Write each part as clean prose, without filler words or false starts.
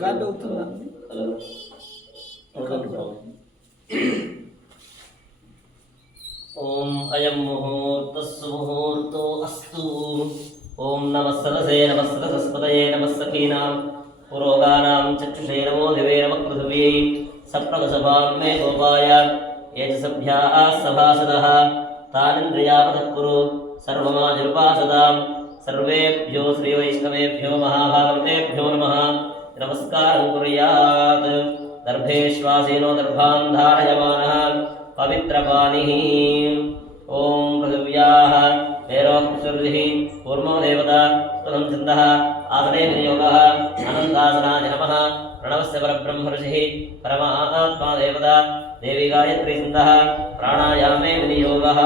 Record అవుతుందా? ఓం అయం ముహూర్తస్సు ముహూర్తో అస్తు. ఓం నమః సరసే నమః సరస్వతయే నమః సఖీనాం పురోగానాం చక్షుషే నమో దివే నమః పృథివ్యై సప్తదశభాం మే గోపాయ ఏ చ సభ్యాః సభాసదః తానింద్రియాపథః కురు సర్వమాజుర్వాసదాం. సర్వేభ్యో శ్రీవైష్ణవేభ్యో మహాభాగవతేభ్యో నమః. నమస్కారం కుర్యాత్. దర్భేశ్వాసేనో దర్భాం ధారయమానః పవిత్రపాణిః. ఓం పృథివ్యాః మేరోః కూర్మో దేవత స్తుతం ఛందః ఆసనే వినియోగः అనంతాసనాయ నమః. ప్రణవస్య పరబ్రహ్మ ఋషిః పరమాత్మా దేవత దేవి గాయత్రీ ఛందః ప్రాణాయామే వినియోగः.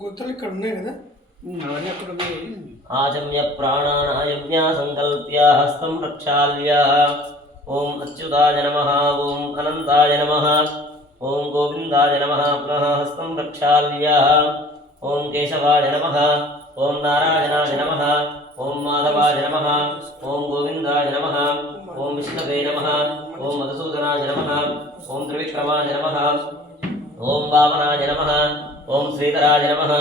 గోత్రాలు ఇక్కడ ఉన్నాయి కదా, అవన్నీ అక్కడ ఉన్నాయి. ఆచమ్య ప్రాణానాయజ్ఞ సంకల్ప్య హస్తం ప్రక్షాళ్య. ఓం అచ్యుతాయ నమః. ఓం అనంతాయ నమః. ఓం గోవిందాయ నమః. పునః హస్తం ప్రక్షాళ్య. ఓం కేశవాయ నమః. ఓం నారాయణాయ నమః. ఓం మాధవాయ నమః. ఓం గోవిందాయ నమః. ఓం విష్ణవే నమః. ఓం మధుసూదనాయ నమః. ఓం త్రివిక్రమాయ నమః. ఓం వామనాయ నమః. ఓం శ్రీధరాయ నమః.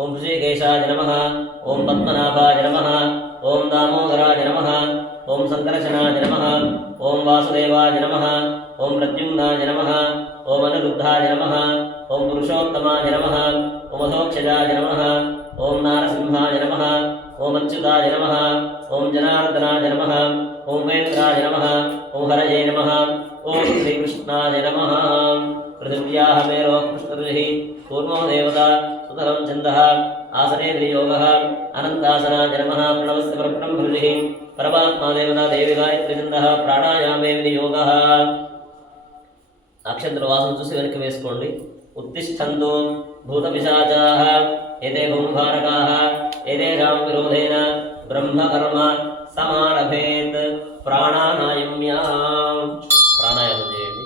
ఓం ఋషికేశాయ నమః. ఓం పద్మనాభాయ నమః. ఓం దామోదరాయ నమః. ఓం సంకర్షణాయ నమః. ఓం వాసుదేవాయ నమః. ఓం ప్రద్యుమ్నాయ నమః. ఓం అనిరుద్ధాయ నమః. ఓం పురుషోత్తమాయ నమః. ఓం అధోక్షజాయ నమః. ఓం నారసింహాయ నమః. ఓం అచ్యుతాయ నమః. ఓం జనార్దనాయ నమః. ఓం వేంద్రాయ నమః. ఓం హరయే నమః. ఓం శ్రీకృష్ణాయ నమః. పృథివ్యాః మేరోః పుష్కరిః కూర్మో దేవత సుతరం ఛందః ఆసనే వినియోగः అనంతాసనాయ నమః. ప్రణవస్య పరబ్రహ్మ ఋషిః పరమాత్మా దేవత దేవి గాయత్రీ ఛందః ప్రాణాయామే వినియోగः. అక్షంతర వాసన చూసి వెనక్కి వేసుకోండి. ఉత్తిష్టంతు భూతపిశాచాః ఏతే భూమిభారకాః ఏతేషాం విరోధేన బ్రహ్మకర్మ సమారభేత్. ప్రాణాయామ్యాం ప్రాణాయామం చేయండి.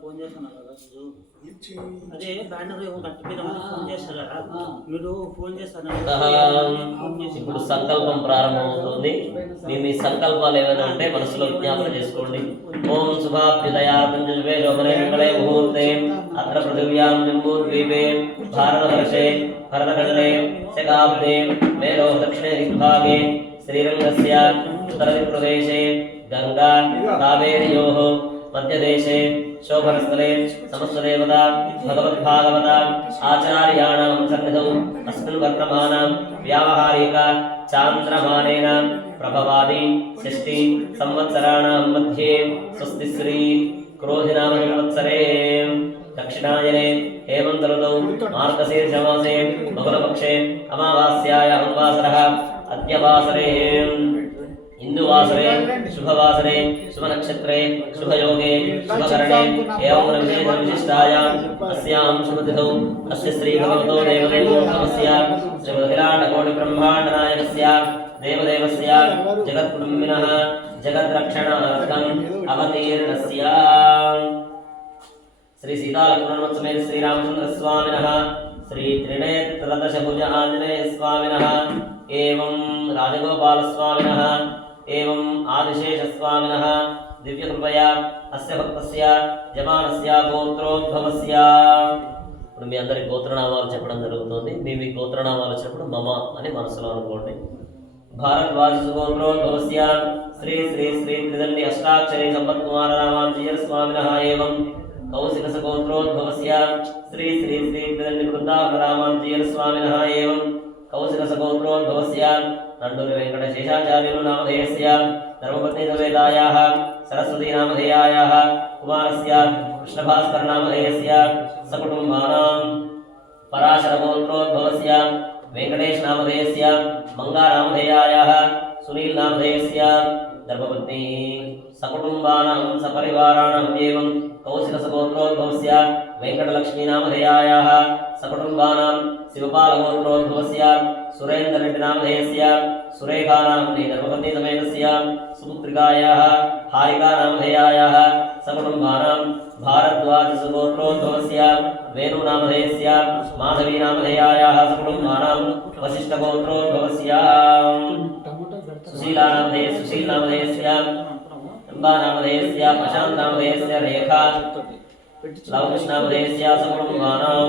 ఫోన్ చేస్తున్నారు కదా, అదే బ్యానర్ ఫోన్ చేస్తారు కదా, మీరు ఫోన్ చేస్తారు. ఇప్పుడు సంకల్పం ప్రారంభమవుతుంది. మీ సంకల్పాలు ఏమైనా ఉంటే మనసులో జ్ఞాపకం చేసుకోండి. ఓం శుభాభ్యుదయా పంచశుభే ముహూర్తే అత్ర పృథివ్యాం జంబూద్వీపే భారతవర్షే భరతఖండే శకాబ్దే మేరో దక్షిణే దిగ్భాగే శ్రీరంగస్య ఉత్తరదిక్ప్రదేశే గంగా కావేర్యోః మధ్యదేశే శోభనస్థలే సమస్తదేవత భగవద్భాగవత ఆచార్యాణాం సన్నిధౌ అస్మిన్ వర్తమానాం వ్యావహారిక చాంద్రమానేన ప్రభవాది షష్ఠి సంవత్సరాణాం మధ్యే స్వస్తి శ్రీ క్రోధినామ సంవత్సరే దక్షిణాయనే హేమంత ఋతౌ మార్గశీర్షమాసే బహుళపక్షే అమావాస్యాయాం వాసరః అద్య వాసరే ఇందువాసరే శుభవాసరే శుభనక్షత్రే శుభయోగే శుభకరణే ఏవం విశిష్టాయాం అస్యాం శుభతిథౌ అస్య శ్రీ భగవతో దేవదేవోత్తమస్య శ్రీమద్విరాటకోటి బ్రహ్మాండనాయకస్య దేవదేవస్య జగత్కుటుంబినః జగద్రక్షణార్థం అవతీర్ణస్య శ్రీ సీతాలక్ష్మణోత్సవేన శ్రీరామచంద్రస్వామినః శ్రీ త్రినేత్రదశభుజ ఆంజనేయ స్వామినః ఏవం రాజగోపాలస్వామినః ఏవం ఆదిశేషస్వామినః దివ్యకృపయా అస్య భక్తస్య జమానస్య గోత్రోద్భవస్య. ఇప్పుడు మీ అందరి గోత్రనామాలు చెప్పడం జరుగుతుంది. మీ గోత్రనామాలు వచ్చినప్పుడు మమ అని మనసులో అనుకోండి. భారద్వాజ గోత్రోద్భవస్య శ్రీ శ్రీ శ్రీ త్రిదండి అష్టాక్షరీ సంపత్కుమార రామాంజీయ స్వామినః ఏవం కౌశిక గోత్రోద్భవస్య శ్రీ శ్రీ శ్రీ త్రిదండి బృందావన రామాంజీయ స్వామినః ఏవం కౌశిక గోత్రోద్భవస్య నండూరి వెంకట శేషాచార్యులు నామధేయస్య ధర్మపత్ని సమేతాయాః సరస్వతీ నామధేయాయాః కుమారస్య కృష్ణభాస్కర నామధేయస్య సకుటుంబానాం పరాశర గోత్రోద్భవస్య వెంకటేశ నామధేయస్య మంగా నామధేయాయాః సునీల్ నామధేయస్య ధర్మపత్ని సకుటుంబానాం సపరివారాణం ఏవం కౌశిక గోత్రోద్భవస్య వెంకటలక్ష్మీ నామధేయాయాః सकुटुम्बानां शिवपालगोत्रोद्भवस्य सुरेन्द्ररेड्डिनामधेयस्य सुरेखानाम्ने धर्मपत्नीसमेतस्य सुपुत्रिकायाः हारिकानामधेयायाः सकुटुम्बानां भारद्वाजसुगोत्रोद्भवस्य वेणुनामधेयस्य माधवीनामधेयायाः सकुटुम्बानां वसिष्ठगोत्रोद्भवस्य सुशीलनामधेयस्य अम्बानामधेयस्य प्रशान्तनामधेयस्य रेखा लवकृष्णामधेयस्य सकुटुम्बानां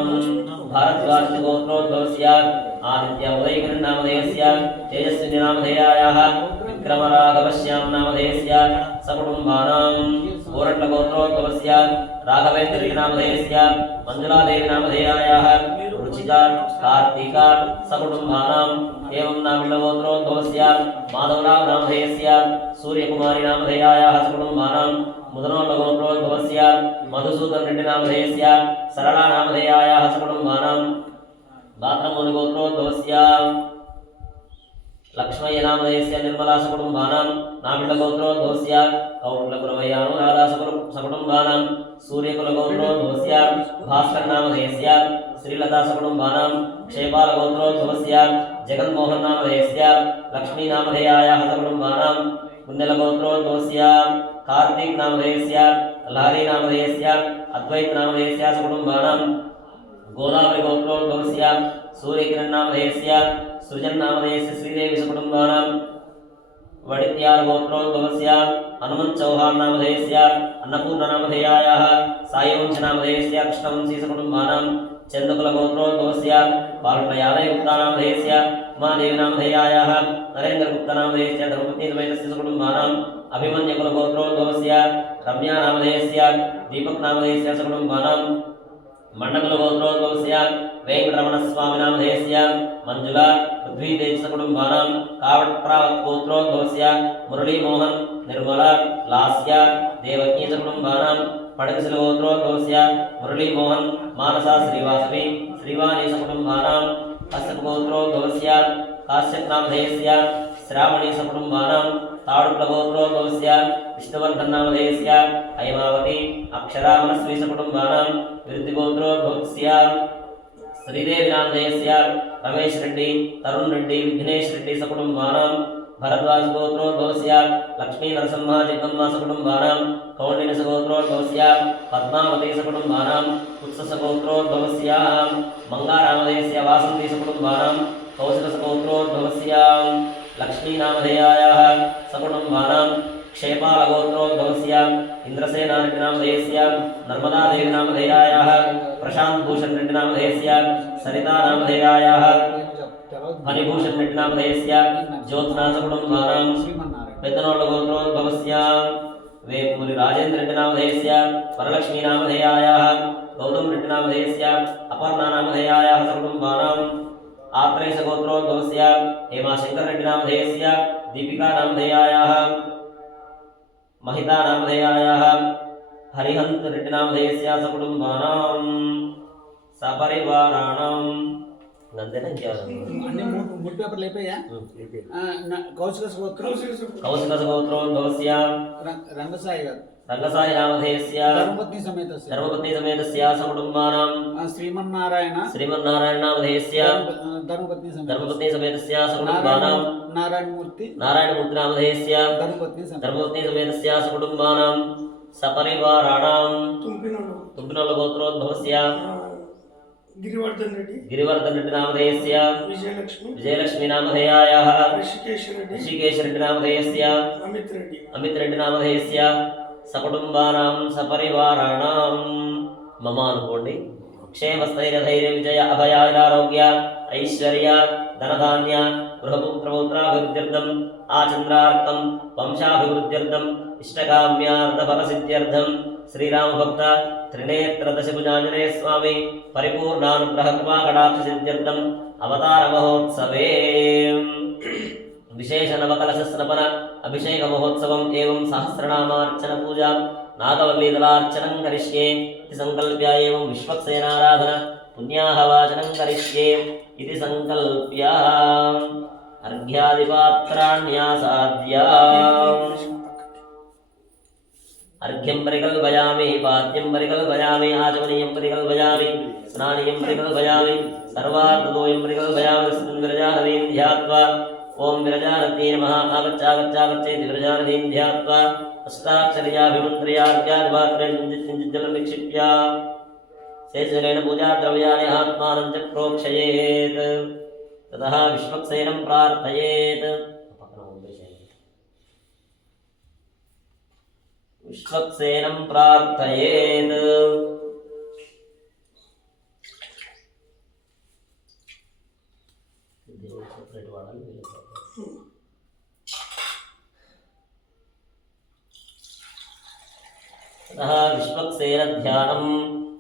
भारद्वाजगोत्रोद्भवस्य आदित्य उदयगिरिनामधेयस्य तेजस्विनीनामधेयायाः विक्रमराघवश्यामनामधेयस्य सकुटुम्बानां गोरट्टगोत्रोद्भवस्य राघवेन्द्रनामधेयस्य मञ्जुलादेवीनामधेयायाः रुचिका कार्तिका सकुटुम्बानां एवं नामिलगोत्रोद्भवस्य माधवरावनामधेयस्य सूर्यकुमारीनामधेयायाः सकुटुम्बानां मुदनोल्लगोत्रोद्भवस्य मधुसूदनरेड्डिनामधेयस्य सरलानामधेयायाः सकुटुम्बानां बात्रमूलगोत्रोद्भवस्य लक्ष्मयनामधेयस्य निर्मला सकुटुम्बानां नामिलगोत्रोद्भवस्य कौण्डलपुरमय्यानुराधा सकुटुम्बानां सूर्यकुलगोत्रोद्भवस्य भास्करनामधेयस्य श्रीलता सकुटुम्बानां क्षेपालगोत्रोद्भवस्य जगन्मोहननामधेयस्य लक्ष्मीनामधेयायाः सकुटुम्बानां कुण्डलगोत्रोद्भवस्य कार्तिकनामधेयस्य लहरीनामधेयस्य अद्वैतनामधेयस्य सकुटुम्बानां गोदावरीगोत्रोद्भवस्य सूर्यकिरणनामधेयस्य सृजन्नामधेयस्य श्रीदेवी सकुटुम्बानां वडित्यालगोत्रोद्भवस्य हनुमन्तचौहाननामधेयस्य अन्नपूर्णनामधेयायाः सायवंशनामधेयस्य कृष्णवंशी सकुटुम्बानां चन्दकुलगोत्रोद्भवस्य पाल्पयालयगुप्तानामधेयस्य उमादेवीनामधेयायाः नरेन्द्रगुप्तनामधेयस्य धर्मपत्नीसमेतस्य सकुटुम्बानां अभिमन्युकुलगोत्रोद्भवस्य रम्यानामधेयस्य दीपकनामधेयस्य सकुटुम्बानां मण्डकुलगोत्रोद्भवस्य वेङ्कटरमणस्वामिनामधेयस्य मञ्जुला पृथ्वीतेजसकुटुम्बानां कावट्प्रावत्गोत्रोद्भवस्य मुरलीमोहन निर्मला लास्य देवज्ञसकुटुम्बानां पडकशिलगोत्रोद्भवस्य मुरलीमोहन मानसा श्रीवासवी श्रीवाणीसकुटुम्बानां कश्यपगोत्रोद्भवस्य काश्यपनामधेयस्य श्रावणीसकुटुम्बानां ताडुकुलगोत्रोद्भवस्य विष्णुवर्धननामधेयस्य हैमावती अक्षरामनस्वीसकुटुम्बानां विरुद्धिगोत्रोद्भवस्य श्रीदेवीनामधेयस्य रमेश रेड्डी तरुण रेड्डी विघ्नेश रेड्डी सकुटुम्बानां भरद्वाजगोत्रोद्भवस्य लक्ष्मीनरसिंह जगन्मा सकुटुम्बानां कौण्डिन्यसगोत्रोद्भवस्य पद्मावती सकुटुम्बानां उत्ससगोत्रोद्भवस्य मंगारामधेयस्य वासन्ती सकुटुम्बानां कौशिकसगोत्रोद्भवस्य लक्ष्मीनामधेयायाः सकुटुम्बानां क्षेपालगोत्रोद्भवस्य इन्द्रसेनारेड्डिनामधेयस्य नर्मदादेवीनामधेयायाः प्रशान्तभूषणरेड्डिनामधेयस्य सरितानामधेयायाः फणिभूषणरेड्डिनामधेयस्य ज्योत्स्नासकुटुम्बानां पेद्दनोळ्ळगोत्रोद्भवस्य वेपूरि राजेन्द्ररेड्डिनामधेयस्य वरलक्ष्मीनामधेयायाः गौतमरेड्डिनामधेयस्य अपर्णानामधेयायाः सकुटुम्बानां आत्रेयसगोत्रोद्भवस्य हेमाशङ्कररेड्डिनामधेयस्य दीपिकानामधेयायाः महितानामधेयायाः हरिहन्तरेड्डिनामधेयस्य सकुटुम्बानां सपरिवाराणां गन्धेन అన్ని మూడు పేపర్లు అయిపోయా कौशिकसगोत्रोद्भवस्य రంగసాయి గారు రంగసాయి నామధేయस्य ధర్మపత్ని సమేతస్య సకుటుంబానాం శ్రీమన్నారాయణ నామధేయस्य ధర్మపత్ని సమేతస్య సకుటుంబానాం నారాయణమూర్తి నామధేయस्य ధర్మపత్ని సమేతస్య సకుటుంబానాం సపరివారాణాం తుంపినోళ్ళ గోత్రోద్భవस्य गिरिवर्धन रेड्डी नामधेयस्य विजयलक्ष्मी नामधेयायाः ऋषिकेश रेड्डी नामधेयस्य अमित रेड्डी नामधेयस्य सकुटुम्बानां सपरिवाराणां मम अनुकोंडि क्षेमस्थैर्य धैर्य विजय अभयारोग्य ऐश्वर्य धनधान्य गृहपुत्रपौत्राभिवृद्ध्यर्थम् आचन्द्रार्थं वंशाभिवृद्ध्यर्थम् इष्टकाम्यार्थफलसिद्ध्यर्थं श्रीरामभक्त त्रिनेत्रदशभुजाञ्जनेय स्वामी परिपूर्णानुग्रहकृपाकटाक्षसिद्ध्यर्थम् अवतारमहोत्सवे विशेष नवकलशस्नपन अभिषेक महोत्सवम् एवं सहस्रनामार्चन पूजा नागवल्लीदलार्चनं करिष्ये इति संकल्प्य एवं विश्वक्सेनाराधन पुण्याहवाचनं करिष्ये इति संकल्प्य अर्घ्यादिपात्राण्यासाद्य अर्घ्यं परिकल्पयामि पाद्यं परिकल्पयामि आचमनीयं परिकल्पयामि स्नानीयं परिकल्पयामि सर्वार्थदोयं परिकल्पयामि तस्मिन् विरजानदीं ध्यात्वा ॐ विरजानदी नमः आगच्छागच्छागच्छेति विरजानदीं ध्यात्वा अष्टाक्षर्याभिमन्त्र्यार्घ्यादिपात्रे किञ्चित् जलं निक्षिप्य शेषजलेन पूजाद्रव्याणि आत्मानं च प्रोक्षयेत् ततः विश्वक्सेनं प्रार्थयेत् विश्वक्सेनं प्रार्थयेत् ततः विश्वक्सेन ध्यानं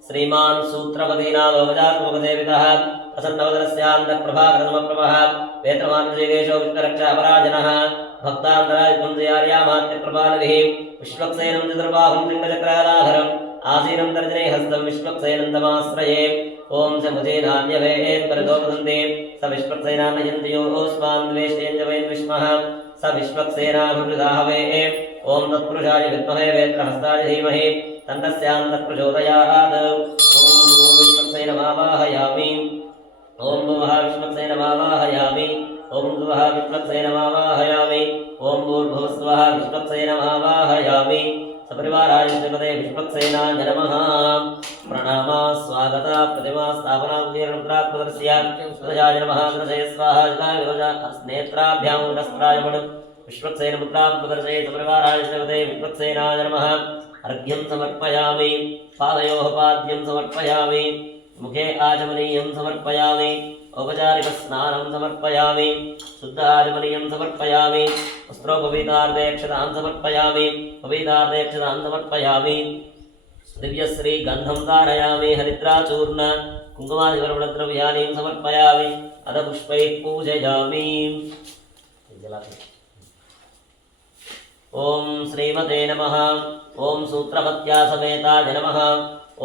श्रीमान् सूत्रपदीनामवजात्मकदेवितः प्रसन्नवदनस्यान्तप्रभाकरसमप्रभः वेत्रमानुषेकेशो विश्वरक्षापराजनः भक्तान्तराजपुंजयार्यामात्यप्रभानिधिः विश्वक्सेनं चतुर्बाहुं लिङ्गचक्रालाधरम् आसीनं तर्जने हस्तं विश्वक्सेनं तमाश्रये ॐ च मुजेनान्यभेत्परितोपदन्ते स विश्वक्सेनान्यजन्तयोस्मान्द्वेष्टेञ्जवैन् विष्मः स विश्वक्सेनाभृदाहवे ॐ तत्पुरुषाय विद्महे वेत्रहस्ताय धीमहि तन्नस्यान्तःप्रचोदयात् ॐ विश्वक्सेनमावाहयामि ॐ भुवः विश्वक्सेनमावाहयामि ॐ भुवः विश्वक्सेनमावाहयामि ॐ भूर्भुवस्वः विश्वक्सेनमावाहयामि सपरिवाराय श्रीमते विश्वक्सेनाय नमः प्रणामा स्वागता प्रतिमा स्थापना प्रदर्श्य सुरजाय नमः सुरजय स्वाहा नेत्राभ्यां नस्त्रायमण विश्वक्सेनमुद्रां प्रदर्शये सपरिवाराय श्रीमते विश्वक्सेनाय नमः अर्घ्यं समर्पयामि पादयोः पाद्यं समर्पयामि मुखे आचमनीयं समर्पयामि औपचारिकस्नानं समर्पयामि शुद्धाचमनीयं समर्पयामि वस्त्रोपवीतार्धेक्षतां समर्पयामि पवीतार्धेक्षतां समर्पयामि दिव्यश्रीगन्धं धारयामि हरिद्राचूर्ण कुङ्कुमादिवर्णद्रव्याणि समर्पयामि अथ पुष्पैः पूजयामि ॐ श्रीमते नमः ॐ सूत्रपत्या समेताय नमः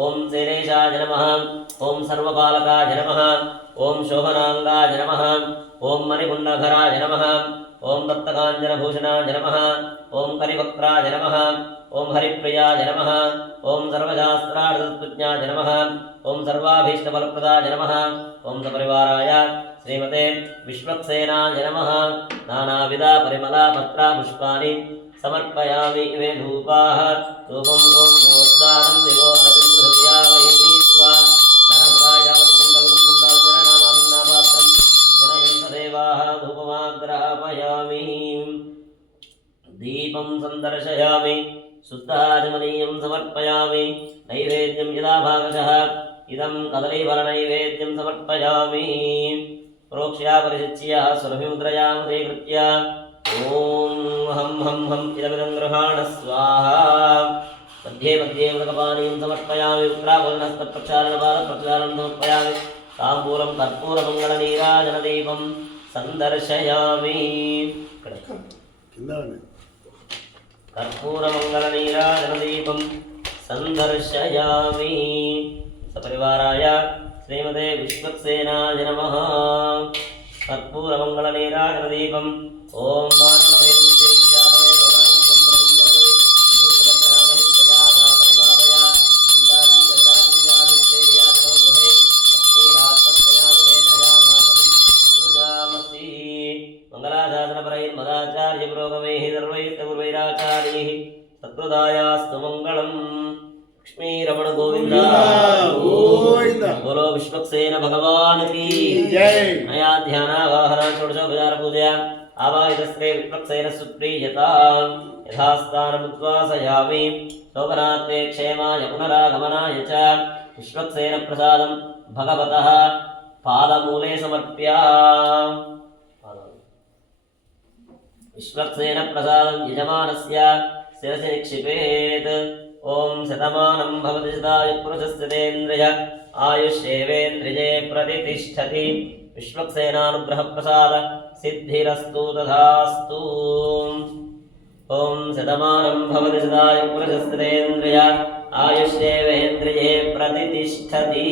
ॐ शैलेशाय नमः ॐ सर्वपालकाय नमः ॐ शोभनाङ्गाय नमः ॐ मणिकुण्डधराय नमः ॐ दत्तकाञ्जनभूषणाय नमः ॐ करिवक्त्राय नमः ॐ हरिप्रियाय नमः ॐ सर्वशास्त्रार्थतत्त्वज्ञाय नमः ॐ सर्वाभीष्टफलप्रदाय नमः ॐ सपरिवाराय श्रीमते विश्वक्सेनाय नमः नानाविधा परिमलापत्रापुष्पाणि समर्पयामि इमे धूपाः धूपं ॐ मोद्दानं दिवो हरिं पृथिव्या वैश्वा नरहृदायावन्तं कविं सुन्दरजननामासन्नापात्रं जनयन्तदेवाः धूपमाग्रापयामि दीपं सन्दर्शयामि शुद्धाचमनीयं समर्पयामि नैवेद्यं यदा भागशः इदं कदलीफलनैवेद्यं समर्पयामि प्रोक्ष्या परिशिच्य सुरभिमुद्रयां स्वीकृत्य ॐ हं हं हं इदमिदं गृहाण स्वाहा मध्ये मध्ये उदकपानीयं समर्पयामि उत्तरापूर्णस्तप्रक्षालनपादप्रक्षालनं समर्पयामि ताम्बूलं कर्पूरमङ्गलनीराजनदीपं सन्दर्शयामि कर्पूरमङ्गलनीराजनदीपं सन्दर्शयामि सपरिवाराय श्रीमते विश्वक्सेनाय नमः कर्पूरमङ्गलनीराजनदीपं ॐ मंगलाशासनपरैर्मदाचार्यपुरोगमैः सर्वैस्तपूर्वैराचार्यैः सत्प्रदायास्तु मङ्गलम् लक्ष्मीरमण गोविंद बोलो विश्वक्सेन भगवान की जय। नया ध्यानावाहना षोडशोपचार पूजया आवाहितस्ते विश्वक्सेन सुप्रीयता यथास्थानमुद्वासयामि शोभनार्थे क्षेमाय पुनरागमनाय च विश्वक्सेन प्रसादं भगवतः पादमूले समर्प्य विश्वक्सेन प्रसादं यजमानस्य शिरसि निक्षिपेत् ॐ शतमानं भवति शतायुः आयुष्येवेन्द्रिये प्रतिष्ठति विश्वक्सेनानुग्रहप्रसाद सिद्धिरस्तु तथास्तु ॐ शतमानं भवति शतायुः आयुष्येवेन्द्रिये प्रतिष्ठति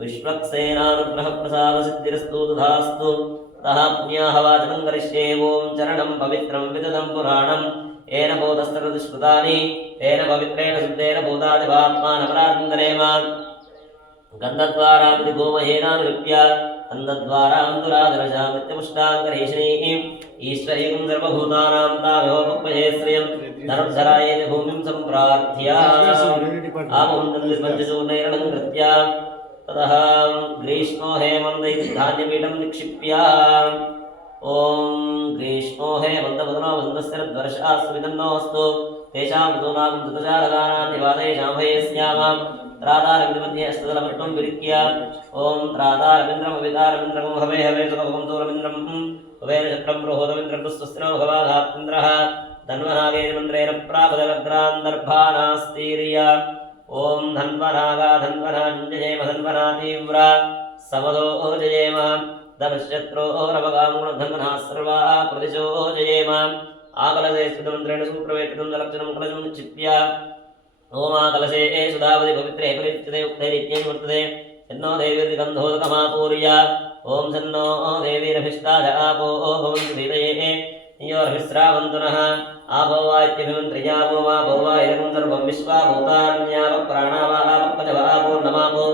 विश्वक्सेनानुग्रहप्रसाद सिद्धिरस्तु तथास्तु तः पुण्याहवाचनं करिष्ये ॐ चरणं पवित्रं विदधं पुराणं येन बोधस्तरदुष्कृतानि तेन पवित्रेण शुद्धेन भूतादिवात्मानपरान्दरेम गन्धद्वारामिति गोमहेनानुलिप्य गन्धद्वारान्दुरादरजां नित्यपुष्टाङ्गरेषणीम् ईश्वरीं सर्वभूतानां तामेवोपक्वये श्रियं धनुर्धरायेति भूमिं सम्प्रार्थ्य आमोन्दन्दिपञ्चचूर्णैरणं कृत्य ततः ग्रीष्मो हेमन्तैः धान्यपीठं निक्षिप्य ॐ ग्रीष्मो हेमन्तपदनो वसन्तस्थिरद्वर्षास्मितन्नोऽस्तु तेषां ऋतूनां ऋतुजालकानां निवादेषां भयस्यामां त्रातारविन्दमध्ये अष्टदलपट्टं विरिक्य ॐ त्रातारविन्द्रमवितारविन्द्रं हवे हवे सुखं दूरमिन्द्रं हवेरचक्रं रोहोदमिन्द्रं स्वस्तिनो भगवाघात्मिन्द्रः धन्वनागेन्द्रेण प्रापदवग्रान्दर्भानास्तीर्य ॐ धन्वनागा धन्वनाञ्जयेम धन्वना तीव्र समदो जयेम धनुश्चत्रो रवगाङ्गुणधन्वनः सर्वा प्रदिशो जयेम आकलसे स्थितमन्त्रेण सुप्रवेटितं दलक्षणं कलशं निक्षिप्य ओमाकलसे सुधावति पवित्रे परिच्यते उक्तैरित्येन वर्तते सन्नो देवीर्गन्धोदकमापूर्य ॐ सन्नो देवीरभिष्टाय आपो भवन्तु धीरये योरभिस्रावन्तु नः आपो वा इत्यभिमन्त्र्यापो वा भो वा इदं सर्वं विश्वा भूतान्यापप्राणावापक्वजवापूर्णमापो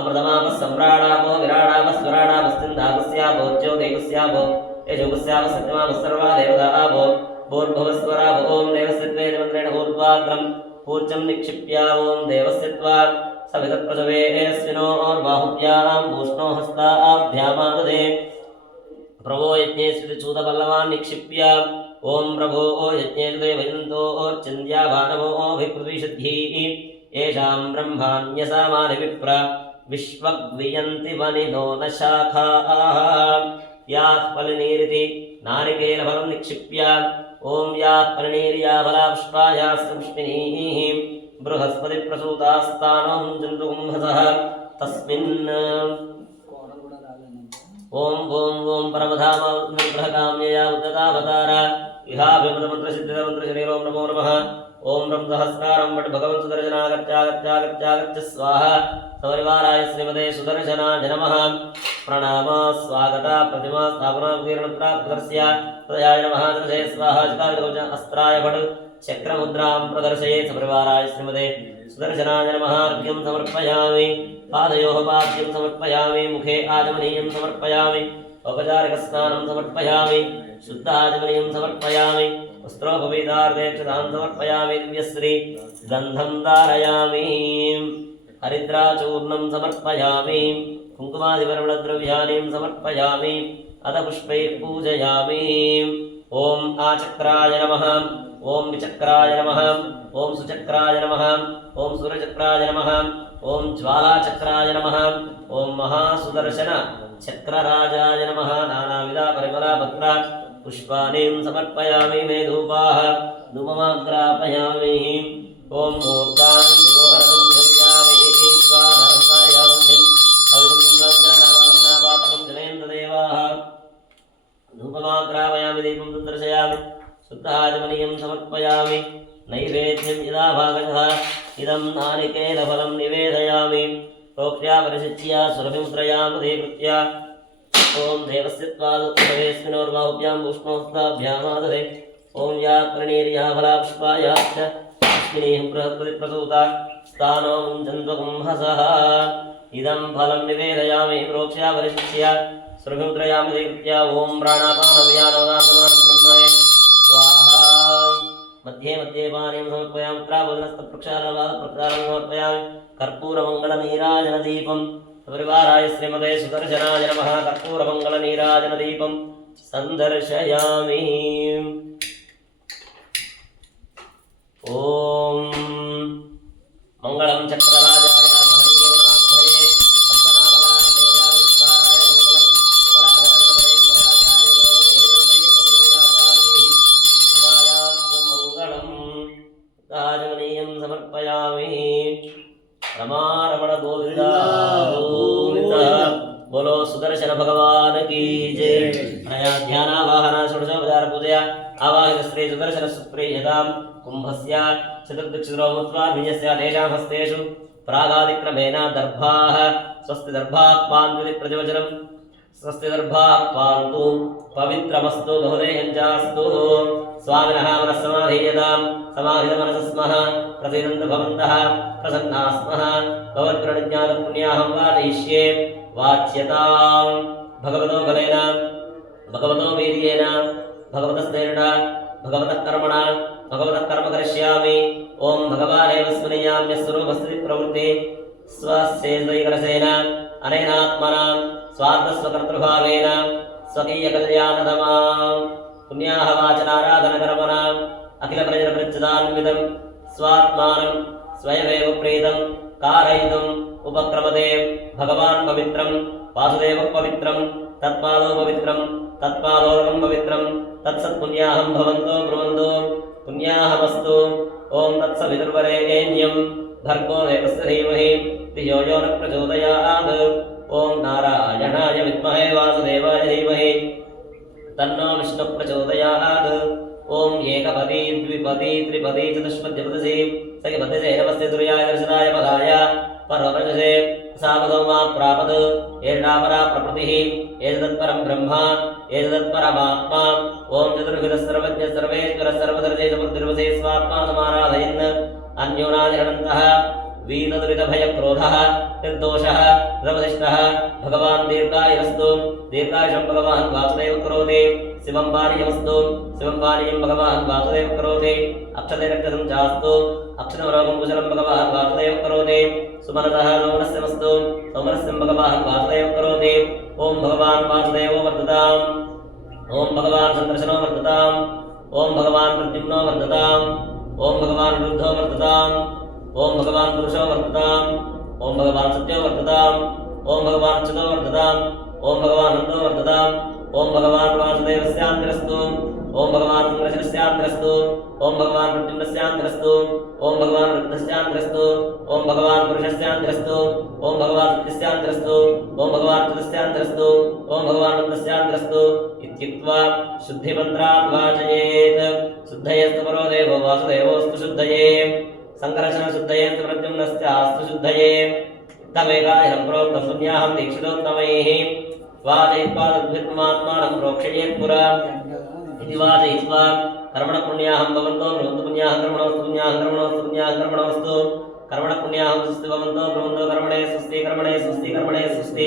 अमृतमापः सम्राणापो विराणापस्वराणापस्तिन्दापस्यापो ज्योतिगस्यापो यजोगस्यापः सत्यमापः सर्वा देवतापो भूर्भुवस्वरापो ॐ देवस्यत्वे मन्त्रेण ऊर्ध्वाग्रं पूज्यं निक्षिप्य ॐ देवस्यत्वा सवितप्रसवेस्विनोर्बाहुभ्यां भूष्णो हस्ताभ्यामाददे प्रभो यज्ञे स्थितचूतपल्लवान् निक्षिप्य ॐ प्रभो यज्ञे वैजन्तोर्चिन्द्याभानमोऽभिपृथिषद्धिः येषां ब्रह्माण्यसामानि विप्र विश्वग्वियन्ति वनिनो न शाखाः याः फलनीरिति नारिकेलफलं निक्षिप्य ॐ याः फलनीर्या फलापुष्पायास्तपुष्पिनीः बृहस्पतिप्रसूतास्तानं चन्द्रकुम्भसः तस्मिन् ॐ परमधामनिग्रहकाम्यया उद्गतावतार विहाभिमतमन्त्रसिद्धितमन्त्रशरीरो नमो नमः ॐ ब्रह्म सहस्रारं वट् भगवन् सुदर्शनागत्यागत्यागत्यागत्य स्वाहा सपरिवाराय श्रीमते सुदर्शनाय नमः प्रणाम स्वागता प्रतिमा स्थापना कीर्णत्राप्तस्य तदयाय नमः दर्शय स्वाहा चिताविदोज अस्त्राय वट् चक्रमुद्रां प्रदर्शये सपरिवाराय श्रीमते सुदर्शनाय नमः अर्घ्यं समर्पयामि पादयोः पाद्यं समर्पयामि मुखे आचमनीयं समर्पयामि औपचारिकस्नानं समर्पयामि शुद्धाचमनीयं समर्पयामि वस्त्रोपवीतार्धेक्षतां समर्पयामि दिव्यश्री गन्धं धारयामि हरिद्राचूर्णं समर्पयामि कुङ्कुमादिपर्वणद्रव्याणीं समर्पयामि अथ पुष्पैः पूजयामि ॐ आचक्राय नमः ॐ विचक्राय नमः ॐ सुचक्राय नमः ॐ सूर्यचक्राय नमः ॐ ज्वालाचक्राय नमः ॐ महासुदर्शन चक्रराजाय नमः नानाविधा परिमलापत्र पुष्पाणीं समर्पयामि मे धूपाः धूपमाग्रापयामि ॐ मूर्तान् दिवोहरं ध्यायामि स्वानर्पयामि अविगुण्डग्रहणापातकं जनेन्द्रदेवाः धूपमाग्रापयामि दीपं दर्शयामि शुद्धाचमनीयं समर्पयामि नैवेद्यं यदा भागतः इदं नारिकेलफलं निवेदयामि प्रोक्ष्या परिशिच्य सुरभिमुद्रयां मुदीकृत्य ॐ देवस्य त्वादुत्तमेऽस्मिनोर्बाहुभ्यां भूष्णोस्ताभ्यामाददे ॐ या प्रणीर्या फलापुष्पायाश्च अस्मिनीः बृहस्पतिप्रसूता स्थानो मुञ्चन्त्वकुम्भसः इदं फलं निवेदयामि प्रोक्ष्या परिशिच्य सुरभिमुद्रयां मुदीकृत्य ॐ प्राणापानव्यानोदासमानं ब्रह्मणे स्वाहा मध्ये मध्ये पानीं समर्पयामि त्राभोजनस्तप्रक्षालनवादप्रक्षालं समर्पयामि कर्पूरमङ्गलनीराजनदीपं परिवाराय श्रीमते सुदर्शनाय नमः कर्पूरमङ्गलनीराजनदीपं सन्दर्शयामि ॐ मङ्गलं चक्रराजाय महनीयगुणाब्धये पद्मनाभकराम्भोजाविष्काराय मङ्गलं मङ्गलं समर्पयामि रमारमण गोविंदा गोविंदा बोलो सुदर्शन भगवान की जय ध्यानावाहन षोडशोपचार पूजया आवाहित श्री सुदर्शन सुप्रीयतां कुम्भस्य चतुर्दक्षिणो मुत्वा भिन्यस्य तेषां हस्तेषु प्रागादिक्रमेण दर्भाः स्वस्ति दर्भाः पाञ्जुलि प्रतिवचनं स्वस्ति दर्भाः पान्तु पवित्रमस्तु बहुदेहञ्चास्तु स्वामिनः मनस्समाधीयतां समाहितमनसः स्मः प्रसीदन्तु भवन्तः प्रसन्नाः स्मः भवत्प्रणिज्ञातपुण्याहं वाचयिष्ये वाच्यतां भगवतो बलेन भगवतो वीर्येण भगवतस्तेन भगवतः कर्मणा भगवतः कर्म करिष्यामि ओं भगवानेव स्मृयाम्यस्वरूपस्थिति प्रवृत्ति स्वस्यैकरसेन अनेनात्मना स्वार्थस्वकर्तृभावेन स्वकीयकल्याणतमां पुण्याः वाचनाराधनकर्मणा अखिलप्रजनपृच्छदान्वितं स्वात्मानं स्वयमेव प्रीतं कारयितुम् उपक्रमते भगवान् पवित्रं वासुदेवः पवित्रं तत्पादो पवित्रं तत्पादोरकं पवित्रं तत्सत्पुण्याहं भवन्तो ब्रुवन्तो पुण्याहमस्तु ॐ तत्सवितुर्वरेण्यं भर्गो देवस्य धीमहि धियो यो न प्रचोदयात् ॐ नारायणाय विद्महे वासुदेवाय धीमहि तन्नो विष्णुः प्रचोदयात् ॐ एकपदी द्विपदी त्रिपदी चतुष्पद्यपदसी सखिपद्यसे नमस्ते तुर्याय दर्शनाय पदाय परमप्रजसे सावधौमा प्रापद् एषापरा प्रकृतिः एतत्परं ब्रह्म एतत्परमात्मा ॐ चतुर्विधः सर्वज्ञः सर्वेश्वरः सर्वदर्शे समृद्धिर्वसे स्वात्मा समाराधयन् अन्योनादिहनन्तः वीतदुरितभयक्रोधः निर्दोषः रवसिष्ठः भगवान् दीर्घायुरस्तु दीर्घायुषं भगवान् वासुदेवः करोति शिवं पानीयमस्तु शिवं पानीयं भगवान् वासुदेवः करोति अक्षते रक्तसं चास्तु अक्षतमरोगं कुशलं भगवान् वासुदेवः करोति सुमनसः सौमनस्यमस्तु सौमनस्यं भगवान् वासुदेवः करोति ॐ भगवान् वासुदेवो वर्धताम् ॐ भगवान् सन्दर्शनो वर्धताम् ॐ भगवान् प्रद्युम्नो वर्धताम् ॐ भगवान् रुद्धो वर्धताम् ॐ भगवान् पुरुषो वर्धताम् ॐ भगवान् सत्यो वर्धताम् ॐ भगवान् चितो वर्धताम् ॐ भगवान् नन्दो वर्धताम् ॐ भगवान् वासुदेवस्यान्तरस्तु ॐ भगवान् सङ्ग्रशस्यान्तरस्तु ॐ भगवान् प्रद्युम्नस्यान्तरस्तु ॐ भगवान् वृद्धस्यान्तरस्तु ॐ भगवान् पुरुषस्यान्तरस्तु ॐ भगवान् सत्यस्यान्तरस्तु ॐ भगवान् चितस्यान्तरस्तु ॐ भगवान् नन्दस्यान्तरस्तु इत्युक्त्वा शुद्धिमन्त्रान् वाचयेत् शुद्धयस्तु परो देवो वासुदेवोऽस्तु शुद्धये संकर्षण शुद्धयेस्तु प्रद्युम्नस्यास्तु शुद्धये तमेकायनं प्रोक्तं पुण्याहं दीक्षितोत्तमैः वाचयित्वा तद्भित्मात्मानं प्रोक्षयेत् पुरा इति वाचयित्वा कर्मणपुण्याहं भवन्तो ब्रुवन्तु पुण्याहं कर्मणोऽस्तु पुण्याहं कर्मणोऽस्तु पुण्याहं कर्मणोऽस्तु कर्मणपुण्याहं स्वस्ति भवन्तो ब्रुवन्तो कर्मणे स्वस्ति कर्मणे स्वस्ति कर्मणे स्वस्ति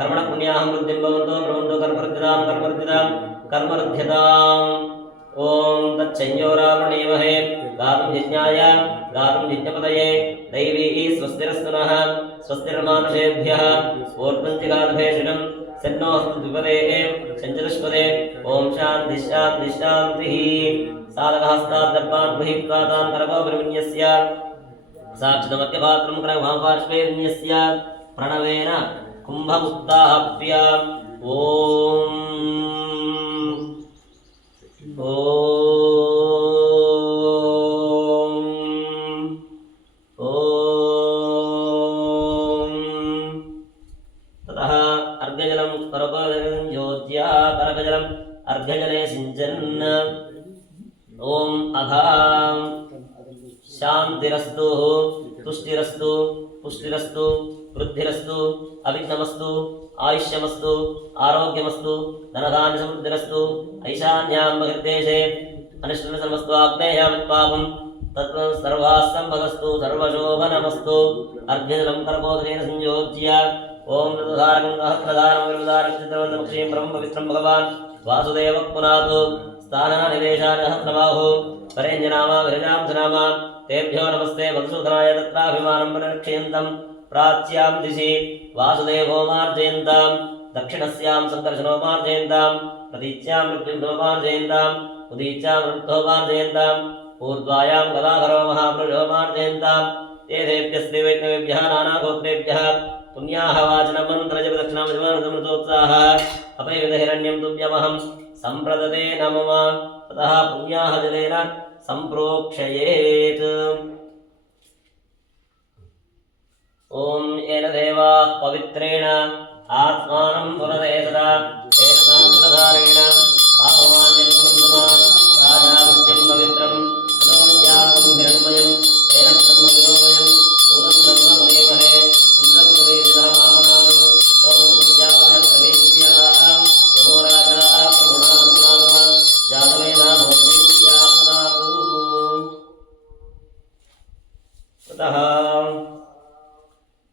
कर्मणपुण्याहं वृद्धिं भवन्तो ब्रुवन्तो कर्मवृद्धिदां कर्मवृद्धिदां कर्मवृद्ध्यताम् ॐ तच्छंयोरावृणीमहे गातुं यज्ञाय गातुं यज्ञपतये दैवी स्वस्तिरस्तु नः स्वस्तिर्मानुषेभ्यः ऊर्ध्वञ्चिगादभेषणं सन्नोऽस्तु द्विपदे सञ्चतुष्पदे ॐ शान्तिः शान्तिः शान्तिः साधकहस्तात् दर्पान् गृहीत्वा तान् करगोपरिविन्यस्य साक्षितमत्यपात्रं क्रमपार्श्वे विन्यस्य प्रणवेन कुम्भमुक्ताभ्याम् ॐ ततः अर्घ्यजलं करकजलं करकजलम् अर्घ्यजले सिञ्चन् ॐ अधां शान्तिरस्तु तुष्टिरस्तु पुष्टिरस्तु वृद्धिरस्तु अविघ्नमस्तु आयुष्यमस्तु आरोग्यमस्तु धनधान्यसमृद्धिरस्तु ऐशान्यां बहिर्देशे अनिष्टनसमस्तु आग्नेयामित्पापं तत्त्वं सर्वाः सम्पदस्तु सर्वशोभनमस्तु अर्घ्यजलं कर्पोदकेन संयोज्य ॐ ऋतुधारकं सहस्रधारं विरुधारं चित्रवन्तमक्षीं ब्रह्म पवित्रं भगवान् वासुदेवः पुनातु स्थानानिवेशानहस्रबाहु वरेण्यनामा विरजांसनामा तेभ्यो नमस्ते मधुसूदनाय तत्राभिमानं परिरक्षयन्तं प्राच्यां दिशि वासुदेवो मार्जयन्तां दक्षिणस्यां सङ्कर्षणो मार्जयन्तां प्रतीच्यां मृत्युञ्जो मार्जयन्ताम् उदीच्यां वृद्धो मार्जयन्तां ऊर्ध्वायां गदाधरो महापुरुषो मार्जयन्तां तेभ्यस्ते वैष्णवेभ्यः नानागोत्रेभ्यः पुण्याः वाचनमन्त्रजपदक्षिणामजमानसमृतोत्साहः अपैविधहिरण्यं तुभ्यमहं सम्प्रदते न मम ततः पुण्याः जलेन सम्प्रोक्षयेत् ॐ येन देवाः पवित्रेण आत्मानं पुनदे सदा तेन सान्त्रधारेण पापमान्यनुसुमान् राजावृत्तिं पवित्रं ततोऽस्याहं हिरण्मयं तेन ब्रह्मविलोमयं पूर्वं ब्रह्म मणिमहे इन्द्रस्तुलीभिः महापनादो सोमसुत्यावरणस्तमेत्या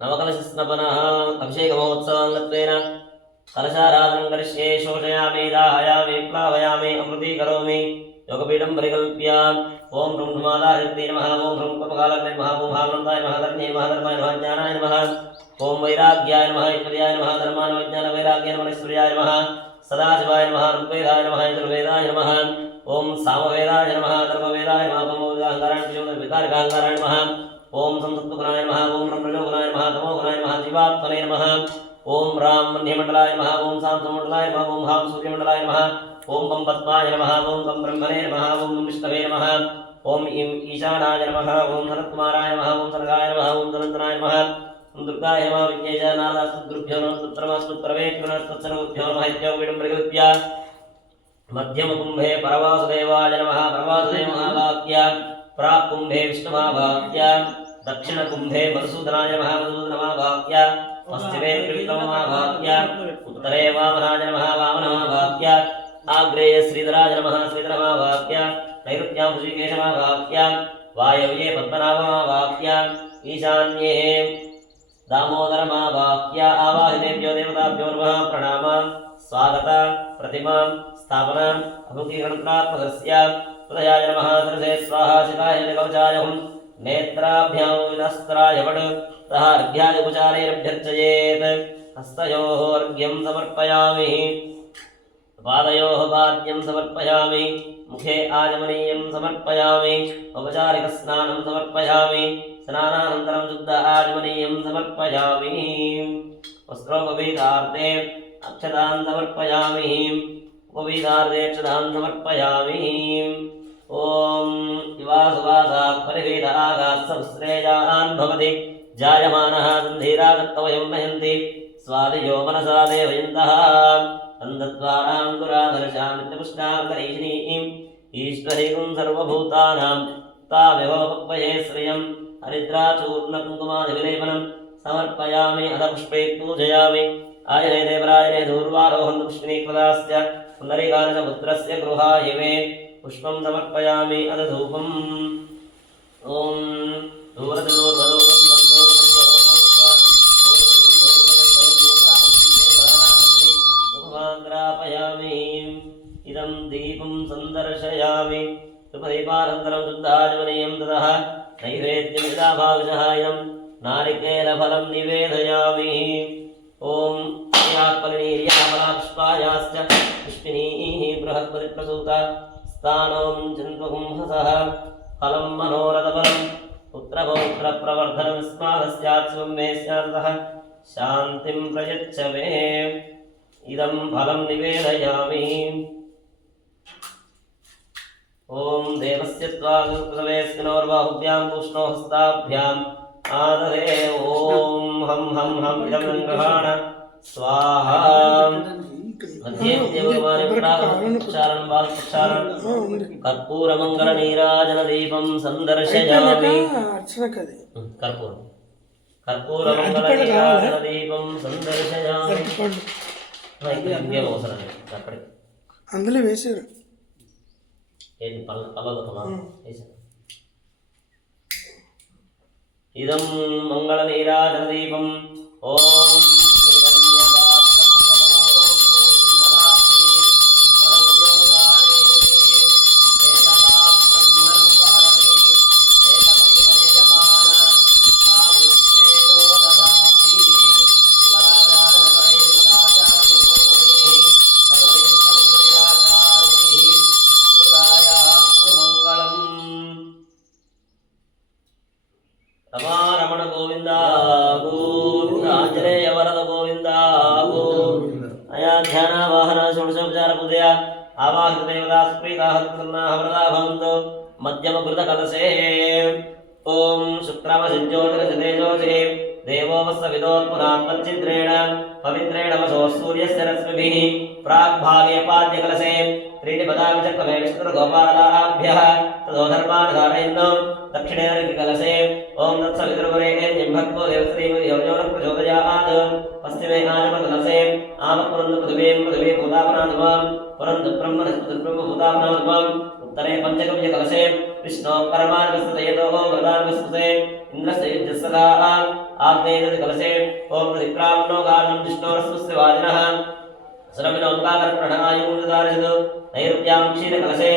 नवकलशस्नपनः अभिषेकमहोत्सवाङ्गत्वेन कलशाराधनं करिष्ये शोषयामि दाहयामि प्लावयामि अमृतीकरोमि योगपीठं परिकल्प्य ओं ह्रं ह्रमादाशक्ति नमः ओं ह्रं कल्पकालग्ने नमः ओं हामन्ताय नमः धर्म्ये नमः धर्माय नमः ज्ञानाय नमः ओं वैराग्याय नमः ऐश्वर्याय नमः धर्माय नमः ज्ञानवैराग्याय नमः ऐश्वर्याय नमः सदाशिवाय नमः ऋग्वेदाय नमः यजुर्वेदाय नमः ओं सामवेदाय नमः धर्मवेदाय नमः ब्रह्मवेदाङ्कारायण विकारिकाङ्काराय नमः ओं संसत्तुगुणाय नमः ओं ब्रह्मजोगुणाय नमः तमोगुणाय नमः जीवात्मने नमः ओं राम मन्यमण्डलाय नमः ओं सामसमण्डलाय नमः ओं हां सूर्यमण्डलाय नमः ओं कं पद्माय नमः ओं कं ब्रह्मणे नमः ओं विष्णवे नमः ओं ईशानाय नमः ओं सनत्कुमाराय नमः ओं सर्गाय नमः ओं सनन्दनाय नमः ओं दुर्गाय नमः विज्ञेयनादास्तुभ्यो नमः तत्रमस्तुप्रवेत्तुनस्तत्सर्वभ्यो नमः इत्योपीठं परिकल्प्य मध्यमकुम्भे परवासुदेवाय नमः परवासुदेवमहावाक्य प्राक्कुम्भे विष्णुमहावाक्य दक्षिणकुम्भे मधुसूदनाय नमः मधुसूदनमहावाक्य पश्चिमे त्रिविक्रममहावाक्य उत्तरे वामनाय नमः वामनमहावाक्य आग्रे श्रीधराय नमः श्रीधरमहावाक्य नैऋत्यां ऋषिकेशमहावाक्य वायव्ये पद्मनाभमहावाक्य ईशान्ये दामोदरमहावाक्य आवाहितेभ्यो देवताभ्यो नमः प्रणामः स्वागत प्रतिमां स्थापनाम् अमुखीकरणत्रात्मकस्य हृदयाय नमः सरसे स्वाहा शिवाय कवचाय हुं नेत्राभ्यां विदस्त्राय वड तः अर्घ्याय उपचारैरभ्यर्चयेत् हस्तयोः अर्घ्यं समर्पयामि पादयोः पाद्यं समर्पयामि मुखे आचमनीयं समर्पयामि औपचारिकस्नानं समर्पयामि स्नानानन्तरं शुद्ध आचमनीयं समर्पयामि वस्त्रोपवीतार्थे अक्षतान् समर्पयामि उपवीतार्थे अक्षतान् समर्पयामि ॐ युवासुवासात् परिवीत आगात् संश्रेयान् भवति जायमानः गन्धीरागत्तवयं वयन्ति स्वादियो मनसा देवयन्तः अन्धद्वाराङ्कुराधरशामित्यपुष्टान्तरीषिणीम् ईश्वरीं सर्वभूतानां तामेवोपक्वये श्रियं हरिद्राचूर्णकुङ्कुमादिविलेपनं समर्पयामि अथ पुष्पे पूजयामि आयने देवरायने धूर्वारोहन्तु पुष्पिनीकृतास्य पुनरिकानपुत्रस्य गृहायवे पुष्पं समर्पयामि अथ धूपम् ॐ इदं दीपं संदर्शयामि सुपदीपानन्तरं शुद्धाचमनीयं ततः नैवेद्यमिदाभाविषः इदं नारिकेलफलं निवेदयामि ॐ यात्पलिनीर्याफलापुष्पायाश्च पुष्पिनीः बृहस्पतिप्रसूता स्थानं चन्द्रकुंहसः फलं मनोरथफलं पुत्रपौत्रप्रवर्धनं स्मादस्यात् शिवं मे स्यात्तः शान्तिं प्रयच्छ मे इदं फलं निवेदयामि ॐ देवस्य त्वागुरुकृतवेस्मिनोर्बाहुभ्यां पूष्णो हस्ताभ्याम् आददे ॐ हं हं हं इदं गृहाण स्वाहा मध्ये भगवान् बालप्रक्षालनं कर्पूरमङ्गलनीराजनदीपं संदर्शयामि कर्पूरमङ्गलनीराजनदीपं संदर्शयामि అందులో వేసారు ఏది పల్లవతమా వేసారు ఇదం మంగళనీరాజనదీపం ఓం రమారమణ గోవింద గోవింద ఆంజనేయ వరద గోవింద గోవింద అయాధ్యాన వాహన షోడశోపచార పూజయ ఆవాహిత దేవతా సుప్రీతాః ప్రసన్నాః వరదా భవంతు మధ్యమ కృత కలశే ఓం శుక్రమశింజోతిరశతేజోషే దేవో వస్సవిదోత్పునాత్మచ్చిద్రేణ పవిత్రేణ వశో సూర్యస్య రశ్మిభిః ప్రాగ్భాగే పాద్యకలశే त्रीणि पदानि चक्रमे विष्णुर्गोपालाभ्यः तदोधर्मान् धारयन्नो दक्षिणे कलशे ओं तत्सवितुर्वरेण्यं भर्गो देवश्रीमति योजोनः प्रचोदयात् पश्चिमे आचमकलशे आमपुरन्दु पृथिवी भूतापनाधिमां पुरन्दु ब्रह्मणस्पतिर्ब्रह्मभूतापनाधिमां उत्तरे पञ्चगव्यकलशे विष्णो परमार्गस्यतो भगवान्वस्ते इन्द्रस्य युज्यसदा आग्नेयदि कलसे ओम प्रतिक्रामनो गानं विष्णोरस्वस्य वाजिनः सरमिनोत्काकर्पणहायुमुदारयतु नैरुत्यां क्षीरकलसे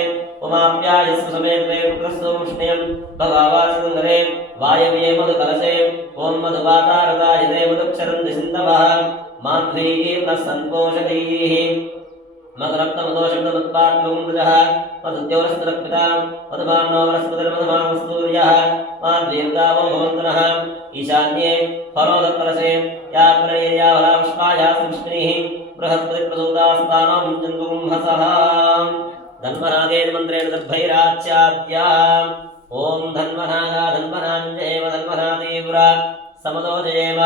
उमाप्यायस्व समेते पुत्रस्तोमुष्ण्यं भगावासुन्दरे वायव्ये मधुकलसे ओम मधुवातारदाय देवदुक्षरन्ति सिन्धवः माध्वीर्न सन्पोषकैः मदरक्तमदोषमदत्पात्मृजः मधुद्योरस्तरक्पितां मधुमान्नो वनस्पतिर्मधुमांस्तूर्यः माध्वीर्गावो भवन्तनः ईशान्ये फलोदकलसे या प्रयर्यावलापुष्पाया संष्णिः बृहस्पतिप्रसूतास्तानं चन्द्रकुम्भसः धन्वनादेन मन्त्रेण दर्भैराच्याद्या ॐ धन्वनागा धन्वनाञ्जयेव धन्वनादेवरा समदो जयेम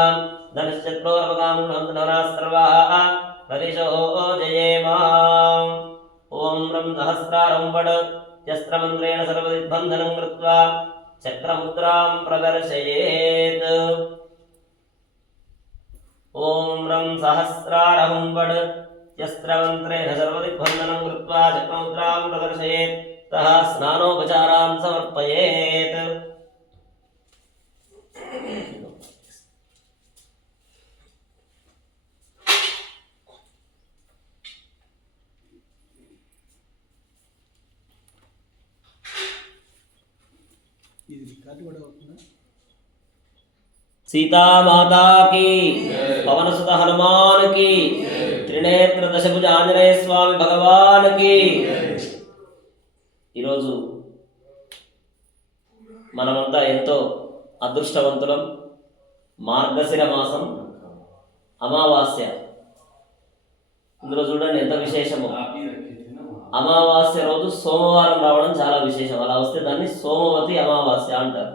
धनश्चत्रोर्वगां नवनाः सर्वाः प्रदिशो जयेम ॐ रं सहस्रारं वड यस्त्रमन्त्रेण सर्वदिग्बन्धनं कृत्वा चक्रमुद्रां प्रदर्शयेत् ॐ रं सहस्रारं वड यस्त्रमन्त्रेण सर्वदिग्बन्धनं कृत्वा चक्रमुद्रां प्रदर्शयेत् तः स्नानोपचारां समर्पयेत् सीता माता की पवन सुत हनुमान की त्रिनेत्र दशभुज आंजनेय स्वामी भगवान की ఈరోజు మనమంతా ఎంతో అదృష్టవంతులం. మార్గశిర మాసం అమావాస్య. ఇందులో చూడండి ఎంత విశేషము. అమావాస్య రోజు సోమవారం రావడం చాలా విశేషం. అలా వస్తే దాన్ని సోమవతి అమావాస్య అంటారు.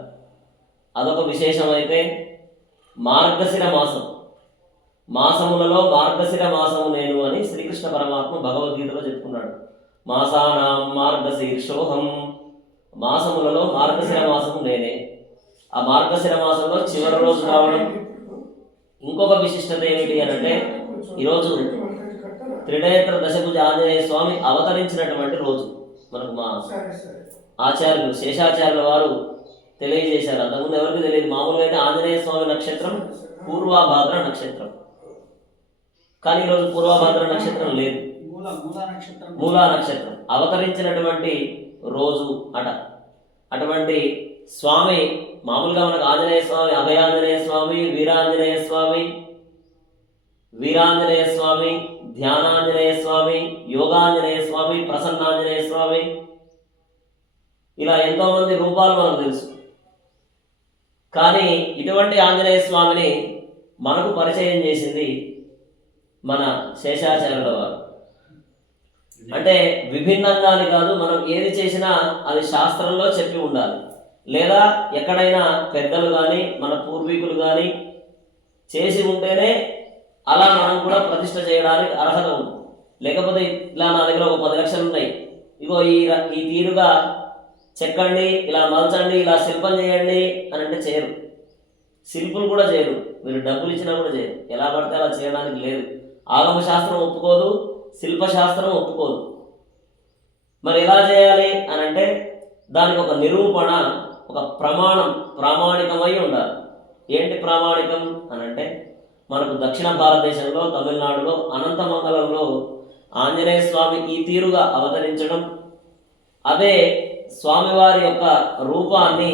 అదొక విశేషం. అయితే మార్గశిర మాసం, మాసములలో మార్గశిర మాసము నేను అని శ్రీకృష్ణ పరమాత్మ భగవద్గీతలో చెప్పుకున్నాడు. మాసానాం మార్గశీర్షోహం, మాసములలో మార్గశిర మాసము నేనే. ఆ మార్గశిర మాసంలో చివరి రోజు రావడం ఇంకొక విశిష్టత ఏమిటి అని అంటే, ఈరోజు త్రినేత్ర దశభుజ ఆంజనేయ స్వామి అవతరించినటువంటి రోజు. మనకు మా ఆచార్యులు శేషాచార్యుల వారు తెలియజేశారు. అంతకుముందు ఎవరికి తెలియదు. మామూలుగా అయితే ఆంజనేయ స్వామి నక్షత్రం పూర్వభాద్ర నక్షత్రం, కానీ ఈరోజు పూర్వభాద్ర నక్షత్రం లేదు, మూలా నక్షత్రం అవతరించినటువంటి రోజు అట. అటువంటి స్వామి మామూలుగా మనకు ఆంజనేయ స్వామి, అభయాంజనేయ స్వామి, వీరాంజనేయ స్వామి, వీరాంజనేయ స్వామి, ధ్యానాంజనేయ స్వామి, యోగాంజనేయ స్వామి, ప్రసన్నాంజనేయ స్వామి, ఇలా ఎంతోమంది రూపాలు మనకు తెలుసు. కానీ ఇటువంటి ఆంజనేయ స్వామిని మనకు పరిచయం చేసింది మన శేషాచార్యుల వారు. అంటే విభిన్నంగా అని కాదు, మనం ఏది చేసినా అది శాస్త్రంలో చెప్పి ఉండాలి, లేదా ఎక్కడైనా పెద్దలు కానీ మన పూర్వీకులు కానీ చేసి ఉంటేనే అలా మనం కూడా ప్రతిష్ట చేయడానికి అర్హత ఉంది. లేకపోతే ఇలా నా దగ్గర ఒక 10 లక్షలు ఉన్నాయి, ఇగో ఈ తీరుగా చెక్కండి, ఇలా మలచండి, ఇలా శిల్పం చేయండి అని అంటే చేయరు. శిల్పులు కూడా చేయరు, మీరు డబ్బులు ఇచ్చినా కూడా చేయరు. ఎలా పడితే అలా చేయడానికి లేదు. ఆగమ శాస్త్రం ఒప్పుకోదు, శిల్పశాస్త్రం ఒప్పుకోదు. మరి ఎలా చేయాలి అని అంటే దానికి ఒక నిరూపణ, ఒక ప్రమాణం, ప్రామాణికమై ఉండాలి. ఏంటి ప్రామాణికం అని అంటే, మనకు దక్షిణ భారతదేశంలో తమిళనాడులో అనంతమంగళంలో ఆంజనేయ స్వామి ఈ తీరుగా అవతరించడం, అదే స్వామివారి యొక్క రూపాన్ని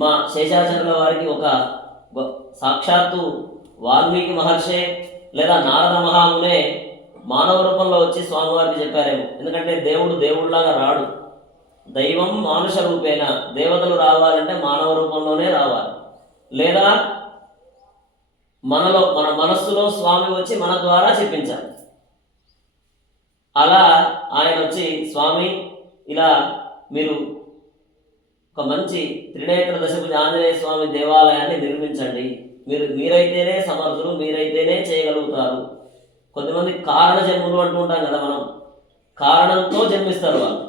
మా శేషాచార్యుల వారికి ఒక సాక్షాత్తు వాల్మీకి మహర్షే లేదా నారద మహామునే మానవ రూపంలో వచ్చి స్వామివారికి చెప్పారేమో. ఎందుకంటే దేవుడు దేవుడిలాగా రాడు, దైవం మానుష రూపేణ. దేవతలు రావాలంటే మానవ రూపంలోనే రావాలి, లేదా మనలో మన మనస్సులో స్వామి వచ్చి మన ద్వారా చెప్పించాలి. అలా ఆయన వచ్చి, స్వామి ఇలా మీరు ఒక మంచి త్రినేత్ర దశభుజ ఆంజనేయ స్వామి దేవాలయాన్ని నిర్మించండి, మీరైతేనే సమర్థులు, మీరైతేనే చేయగలుగుతారు. కొంతమంది కారణ జన్ములు అంటూ ఉంటాం కదా, మనం కారణంతో జన్మిస్తారు వాళ్ళు.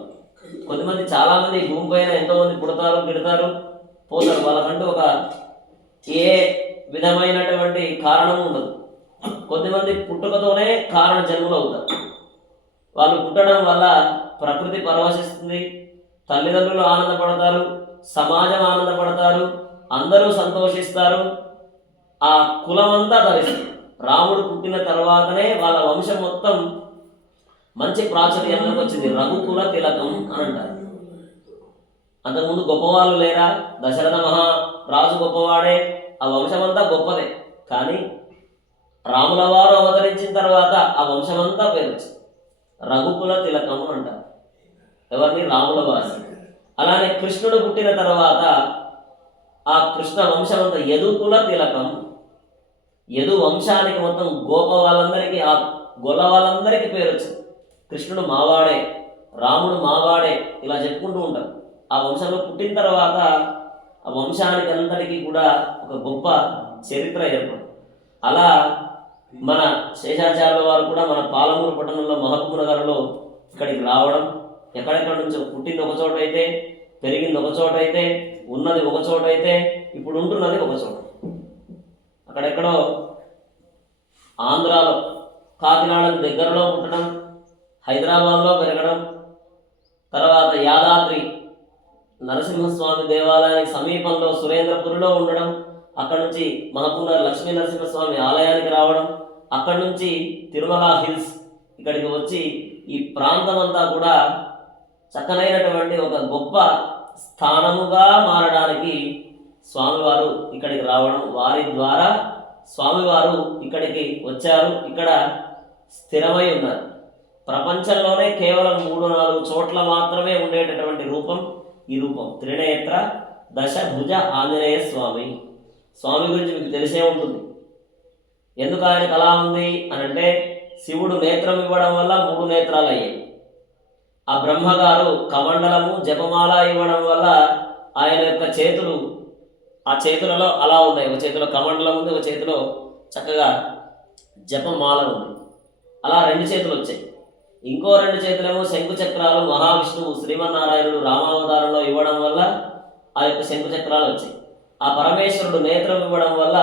కొంతమంది చాలామంది భూమి పైన ఎంతోమంది పుడతారు, గిడతారు, పోతారు. వాళ్ళకంటూ ఒక ఏ విధమైనటువంటి కారణం ఉండదు. కొంతమంది పుట్టుకతోనే కారణ జన్ములు అవుతారు. వాళ్ళు పుట్టడం వల్ల ప్రకృతి పరవశిస్తుంది, తల్లిదండ్రులు ఆనందపడతారు, సమాజం ఆనందపడతారు, అందరూ సంతోషిస్తారు. ఆ కులమంతా ధరిస్తారు. రాముడు పుట్టిన తర్వాతనే వాళ్ళ వంశం మొత్తం మంచి ప్రాచుర్యంలోకి వచ్చింది. రఘుకుల తిలకం అని అంటారు. అంతకుముందు గొప్పవాళ్ళు లేరా? దశరథ మహారాజు గొప్పవాడే, ఆ వంశమంతా గొప్పదే. కానీ రాముల వారు అవతరించిన తర్వాత ఆ వంశమంతా పేరు రఘుకుల తిలకం అంటారు. ఎవరిని? రాముల వారు. అలానే కృష్ణుడు పుట్టిన తర్వాత ఆ కృష్ణ వంశమంతా యదుకుల తిలకం. యదు వంశానికి మొత్తం గోప వాళ్ళందరికీ, ఆ గొల్ల వాళ్ళందరికీ పేరు వచ్చింది. కృష్ణుడు మావాడే, రాముడు మావాడే, ఇలా చెప్పుకుంటూ ఉంటారు. ఆ వంశంలో పుట్టిన తర్వాత ఆ వంశానికి అంతటికీ కూడా ఒక గొప్ప చరిత్ర ఏర్పడింది. అలా మన శేషాచార్యుల వారు కూడా మన పాలమూరు పట్టణంలో మహబూబ్ నగర్లో ఇక్కడికి రావడం, ఎక్కడెక్కడ నుంచో పుట్టింది ఒక చోట అయితే, పెరిగింది ఒక చోట అయితే, ఉన్నది ఒక చోట అయితే, ఇప్పుడు ఉంటున్నది ఒక చోట. అక్కడెక్కడో ఆంధ్రాలో కాకినాడకు దగ్గరలో పుట్టడం, హైదరాబాద్లో పెరగడం, తర్వాత యాదాద్రి నరసింహస్వామి దేవాలయానికి సమీపంలో సురేంద్రపురిలో ఉండడం, అక్కడ నుంచి మహబూబ్నగర్ లక్ష్మీ నరసింహస్వామి ఆలయానికి రావడం, అక్కడి నుంచి తిరుమల హిల్స్ ఇక్కడికి వచ్చి ఈ ప్రాంతం అంతా కూడా చక్కనైనటువంటి ఒక గొప్ప స్థానముగా మారడానికి స్వామివారు ఇక్కడికి రావడం, వారి ద్వారా స్వామివారు ఇక్కడికి వచ్చారు, ఇక్కడ స్థిరమై ఉన్నారు. ప్రపంచంలోనే కేవలం 3-4 చోట్ల మాత్రమే ఉండేటటువంటి రూపం ఈ రూపం. త్రినేత్ర దశభుజ ఆంజనేయ స్వామి. స్వామి గురించి మీకు తెలిసే ఉంటుంది. ఎందుకు ఆయనకు అలా ఉంది అని అంటే, శివుడు నేత్రం ఇవ్వడం వల్ల 3 నేత్రాలు అయ్యాయి. ఆ బ్రహ్మగారు కమండలము జపమాల ఇవ్వడం వల్ల ఆయన యొక్క చేతులు, ఆ చేతులలో అలా ఉన్నాయి. ఒక చేతిలో కమండలం ఉంది, ఒక చేతిలో చక్కగా జపమాల ఉంది. అలా 2 చేతులు వచ్చాయి. ఇంకో 2 చేతులేమో శంకు చక్రాలు మహావిష్ణువు శ్రీమన్నారాయణుడు రామావతారంలో ఇవ్వడం వల్ల ఆ యొక్క శంకు చక్రాలు వచ్చాయి. ఆ పరమేశ్వరుడు నేత్రం ఇవ్వడం వల్ల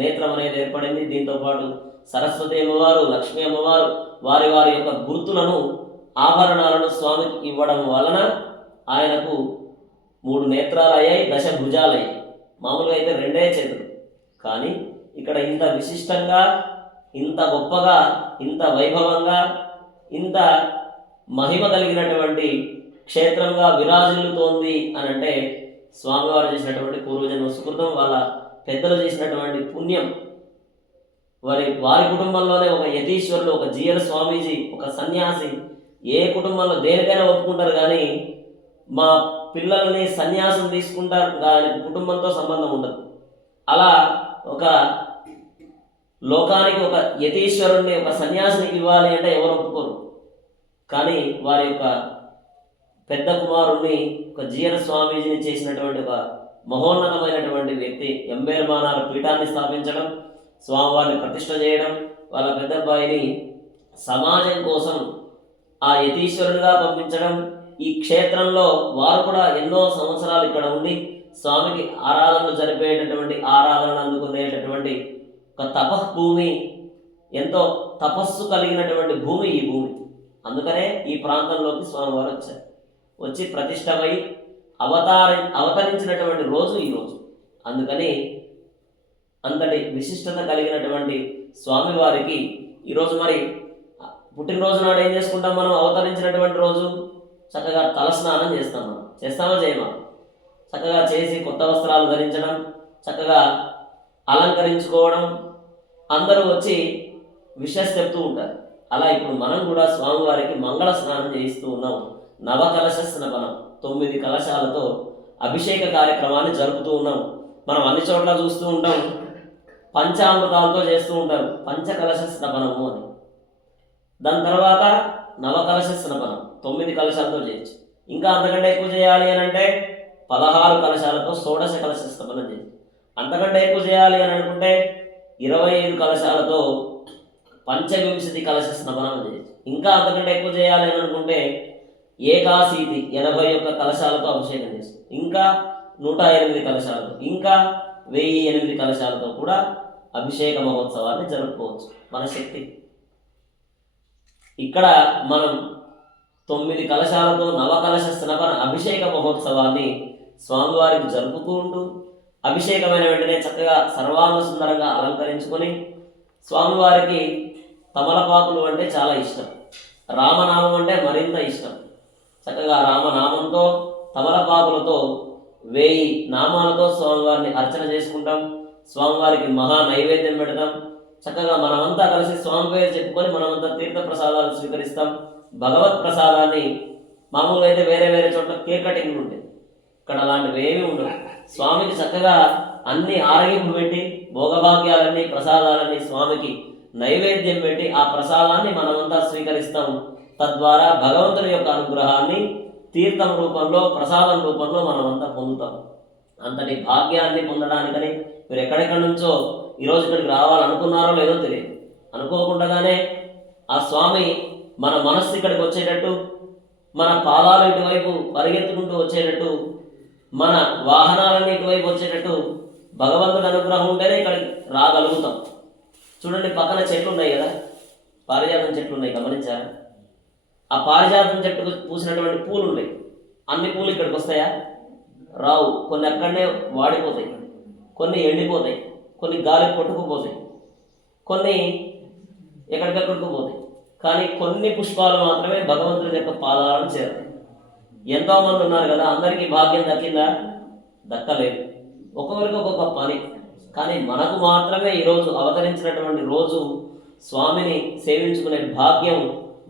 నేత్రం అనేది ఏర్పడింది. దీంతోపాటు సరస్వతి అమ్మవారు, లక్ష్మీ అమ్మవారు వారి వారి యొక్క గుర్తులను, ఆభరణాలను స్వామికి ఇవ్వడం వలన ఆయనకు 3 నేత్రాలు అయ్యాయి, దశభుజాలు అయ్యాయి. మామూలుగా అయితే 2 చేతులు. కానీ ఇక్కడ ఇంత విశిష్టంగా, ఇంత గొప్పగా, ఇంత వైభవంగా, ఇంత మహిమ కలిగినటువంటి క్షేత్రంగా విరాజిల్లుతోంది అని అంటే స్వామివారు చేసినటువంటి పూర్వజన్మ సుకృతం, వాళ్ళ పెద్దలు చేసినటువంటి పుణ్యం. వారి కుటుంబంలోనే ఒక యతీశ్వరుడు, ఒక జీఎల్ స్వామీజీ, ఒక సన్యాసి ఏ కుటుంబంలో దేనికైనా ఒప్పుకుంటారు, కానీ మా పిల్లల్ని సన్యాసం తీసుకుంటారు, కానీ కుటుంబంతో సంబంధం ఉండదు. అలా ఒక లోకానికి ఒక యతీశ్వరుణ్ణి, ఒక సన్యాసిని ఇవ్వాలి అంటే ఎవరు ఒప్పుకోరు. కానీ వారి యొక్క పెద్ద కుమారుణ్ణి, ఒక జీఎన్ స్వామీజీని చేసినటువంటి ఒక మహోన్నతమైనటువంటి వ్యక్తి ఎంబేర్మానార్ పీఠాన్ని స్థాపించడం, స్వామివారిని ప్రతిష్ఠ చేయడం, వాళ్ళ పెద్ద అబ్బాయిని సమాజం కోసం ఆ యతీశ్వరుడిగా పంపించడం. ఈ క్షేత్రంలో వారు కూడా ఎన్నో సంవత్సరాలు ఇక్కడ ఉండి స్వామికి ఆరాధనలు జరిపేటటువంటి, ఆరాధనలు అందుకునేటటువంటి ఒక తపఃభూమి, ఎంతో తపస్సు కలిగినటువంటి భూమి ఈ భూమి. అందుకనే ఈ ప్రాంతంలోకి స్వామివారు వచ్చారు. వచ్చి ప్రతిష్టమై అవతరించినటువంటి రోజు ఈరోజు. అందుకని అంతటి విశిష్టత కలిగినటువంటి స్వామివారికి ఈరోజు మరి పుట్టినరోజు నాడు ఏం చేసుకుంటాం మనం? అవతరించినటువంటి రోజు చక్కగా తలస్నానం చేస్తాం. మనం చేస్తామా చేయమా? చక్కగా చేసి కొత్త వస్త్రాలు ధరించడం, చక్కగా అలంకరించుకోవడం, అందరూ వచ్చి విషెస్ చెప్తూ ఉంటారు. అలా ఇప్పుడు మనం కూడా స్వామివారికి మంగళ స్నానం చేయిస్తూ ఉన్నాం. నవకలశ స్నపనం, 9 కలశాలతో అభిషేక కార్యక్రమాన్ని జరుపుతూ ఉన్నాం. మనం అన్ని చోట్ల చూస్తూ ఉంటాం, పంచామృతాలతో చేస్తూ ఉంటారు, పంచకలశ స్నపనము అని. దాని తర్వాత నవకలశ స్నపనం, 9 కలశాలతో చేయొచ్చు. ఇంకా అంతకంటే ఎక్కువ చేయాలి అని అంటే 16 కలశాలతో షోడశ కలశ స్నపనం చేయొచ్చు. అంతకంటే ఎక్కువ చేయాలి అని అనుకుంటే 25 కలశాలతో పంచవింశతి కలశ స్నపనం చేయొచ్చు. ఇంకా అంతకంటే ఎక్కువ చేయాలి అని అనుకుంటే ఏకాశీతి 81 కలశాలతో అభిషేకం చేస్తుంది. ఇంకా 108 కలశాలతో, ఇంకా 1008 కలశాలతో కూడా అభిషేక మహోత్సవాన్ని జరుపుకోవచ్చు మన శక్తి. ఇక్కడ మనం 9 కలశాలతో నవకలశ స్నపన అభిషేక మహోత్సవాన్ని స్వామివారికి జరుపుకుంటూ అభిషేకమైన వెంటనే చక్కగా సర్వాంగ సుందరంగా అలంకరించుకొని స్వామివారికి తమలపాకులు అంటే చాలా ఇష్టం, రామనామం అంటే మరింత ఇష్టం. చక్కగా రామనామంతో తమలపాకులతో 1000 నామాలతో స్వామివారిని అర్చన చేసుకుంటాం. స్వామివారికి మహా నైవేద్యం పెడతాం. చక్కగా మనమంతా కలిసి స్వామి పేరు చెప్పుకొని మనమంతా తీర్థ ప్రసాదాలు స్వీకరిస్తాం. భగవత్ ప్రసాదాన్ని మామూలుగా అయితే వేరే వేరే చోట్ల కేక్ కటింగ్లు ఉంటాయి, ఇక్కడ అలాంటివి ఏమీ ఉండవు. స్వామికి చక్కగా అన్ని ఆరగింపు పెట్టి భోగభాగ్యాలన్నీ ప్రసాదాలన్నీ స్వామికి నైవేద్యం పెట్టి ఆ ప్రసాదాన్ని మనమంతా స్వీకరిస్తాం. తద్వారా భగవంతుని యొక్క అనుగ్రహాన్ని తీర్థం రూపంలో ప్రసాదం రూపంలో మనమంతా పొందుతాం. అంతటి భాగ్యాన్ని పొందడానికని మీరు ఎక్కడెక్కడి నుంచో ఈరోజు ఇక్కడికి రావాలనుకున్నారో లేదో తెలియదు, అనుకోకుండానే ఆ స్వామి మన మనస్సు ఇక్కడికి వచ్చేటట్టు, మన పాదాలు ఇటువైపు పరిగెత్తుకుంటూ వచ్చేటట్టు, మన వాహనాలన్నీ ఇటువైపు వచ్చేటట్టు భగవంతుడి అనుగ్రహం ఉంటేనే ఇక్కడికి రాగలుగుతాం. చూడండి, పక్కన చెట్లు ఉన్నాయి కదా, పారిజాతం చెట్లు ఉన్నాయి, గమనించారా? ఆ పారిజాతం చెట్టుకు పూసినటువంటి పూలు ఉన్నాయి. అన్ని పూలు ఇక్కడికి వస్తాయా? రావు. కొన్ని అక్కడనే వాడిపోతాయి, కొన్ని ఎండిపోతాయి, కొన్ని గాలికి కొట్టుకుపోతాయి, కొన్ని ఎక్కడికెక్కడికి పోతాయి. కానీ కొన్ని పుష్పాలు మాత్రమే భగవంతుడి యొక్క పాదాలను చేరుతాయి. ఎంతోమంది ఉన్నారు కదా, అందరికీ భాగ్యం దక్కిందా? దక్కలేదు. ఒక్కొక్కరికి ఒక్కొక్క పని. కానీ మనకు మాత్రమే ఈరోజు అవతరించినటువంటి రోజు స్వామిని సేవించుకునే భాగ్యం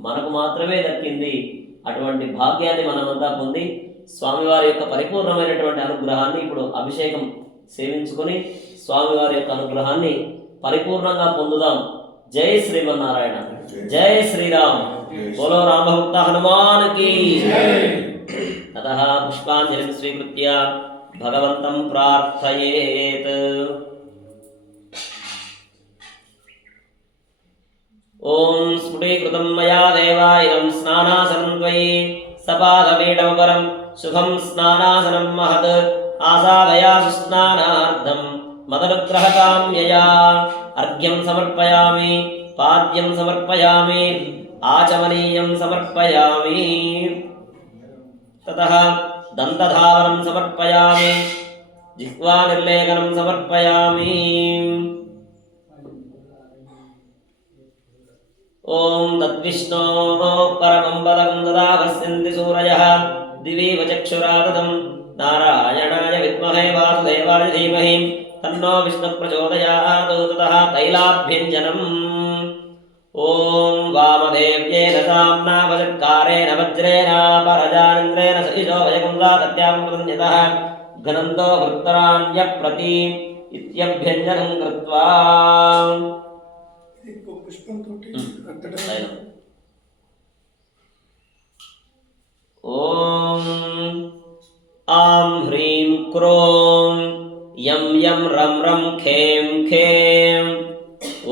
మనకు మాత్రమే దక్కింది. అటువంటి భాగ్యాన్ని మనమంతా పొంది స్వామివారి యొక్క పరిపూర్ణమైనటువంటి అనుగ్రహాన్ని ఇప్పుడు అభిషేకం సేవించుకొని స్వామివారి యొక్క అనుగ్రహాన్ని పరిపూర్ణంగా పొందుదాం. జై శ్రీమన్నారాయణ, జై శ్రీరామ్, బోలో రామభక్త హనుమాన్కి. తతః పుష్పాంజలిం స్వీకృత్య భగవంతం ప్రార్థయేత్. ఓం స్ఫుటీకృతం మయా దేవా ఇదం స్నానాసనం త్వయి సపాదపీఠమపరం శుభం స్నానాసనం మహత్ ఆసాదయాసు స్నానార్థం మదనుగ్రహకామ్యయా అర్ఘ్యం సమర్పయామి, పాద్యం సమర్పయామి, ఆచమనీయం సమర్పయామి. తతః దంతధావనం సమర్పయామి, జిహ్వా నిర్లేఖనం సమర్పయామి. ఓం తద్విష్ణోః పరమం పదం తదా పశ్యంతి సూరయః దివీవ చక్షురాదతం నారాయణాయ విద్మహే వాసుదేవాయ ధీమహి తన్నో విష్ణు ప్రచోదయాత్. తతః తైలాభ్యంజనం. ఓం వామదేవ్యేన సామ్నా వజత్కారేణ వజ్రేణ పరజానింద్రేణ సహిషో వయకుందా సత్యామృతన్యతః ఘనంతో వృత్తరాణ్య ప్రతి ఇత్యభ్యంజనం కృత్వా. పుష్పంతో ఓం ఆం హ్రీం క్రోం యం యం రం రం ఖేం ఖేం.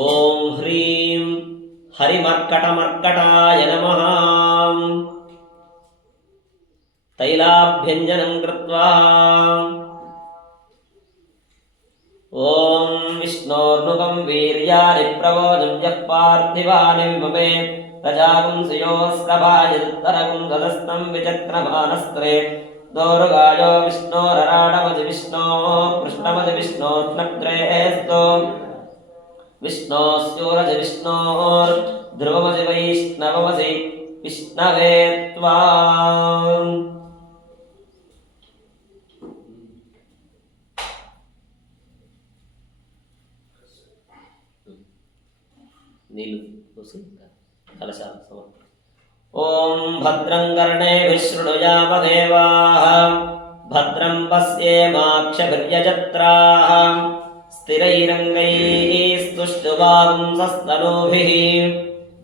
ఓం హ్రీం హరిమర్కటమర్కటాయ నమః. తైలాభ్యంజనం కృత్వా. ఓం విష్ణోర్నుగం వీర్యాని ప్రవోజం యః పార్థివాని విమమే ప్రజాగం శ్రియోస్కభాయదుత్తరగం సదస్తం విచక్రమానస్త్రే దోరుగాయో విష్ణోరరాడమది విష్ణోః కృష్ణమది విష్ణోర్నగ్రేస్తో విష్ణోస్యూరజ విష్ణోర్ధ్రువమసి వైష్ణవమసి విష్ణవే త్వా. నీళ్ళు పోసి కలశాలు సమర్పణ. ఓం భద్రం కర్ణేభిః శృణుయామ దేవాః భద్రం పశ్యేమాక్షభిర్యజత్రాః స్థిరైరంగైః స్తుష్టువాగుంసస్తనూభిः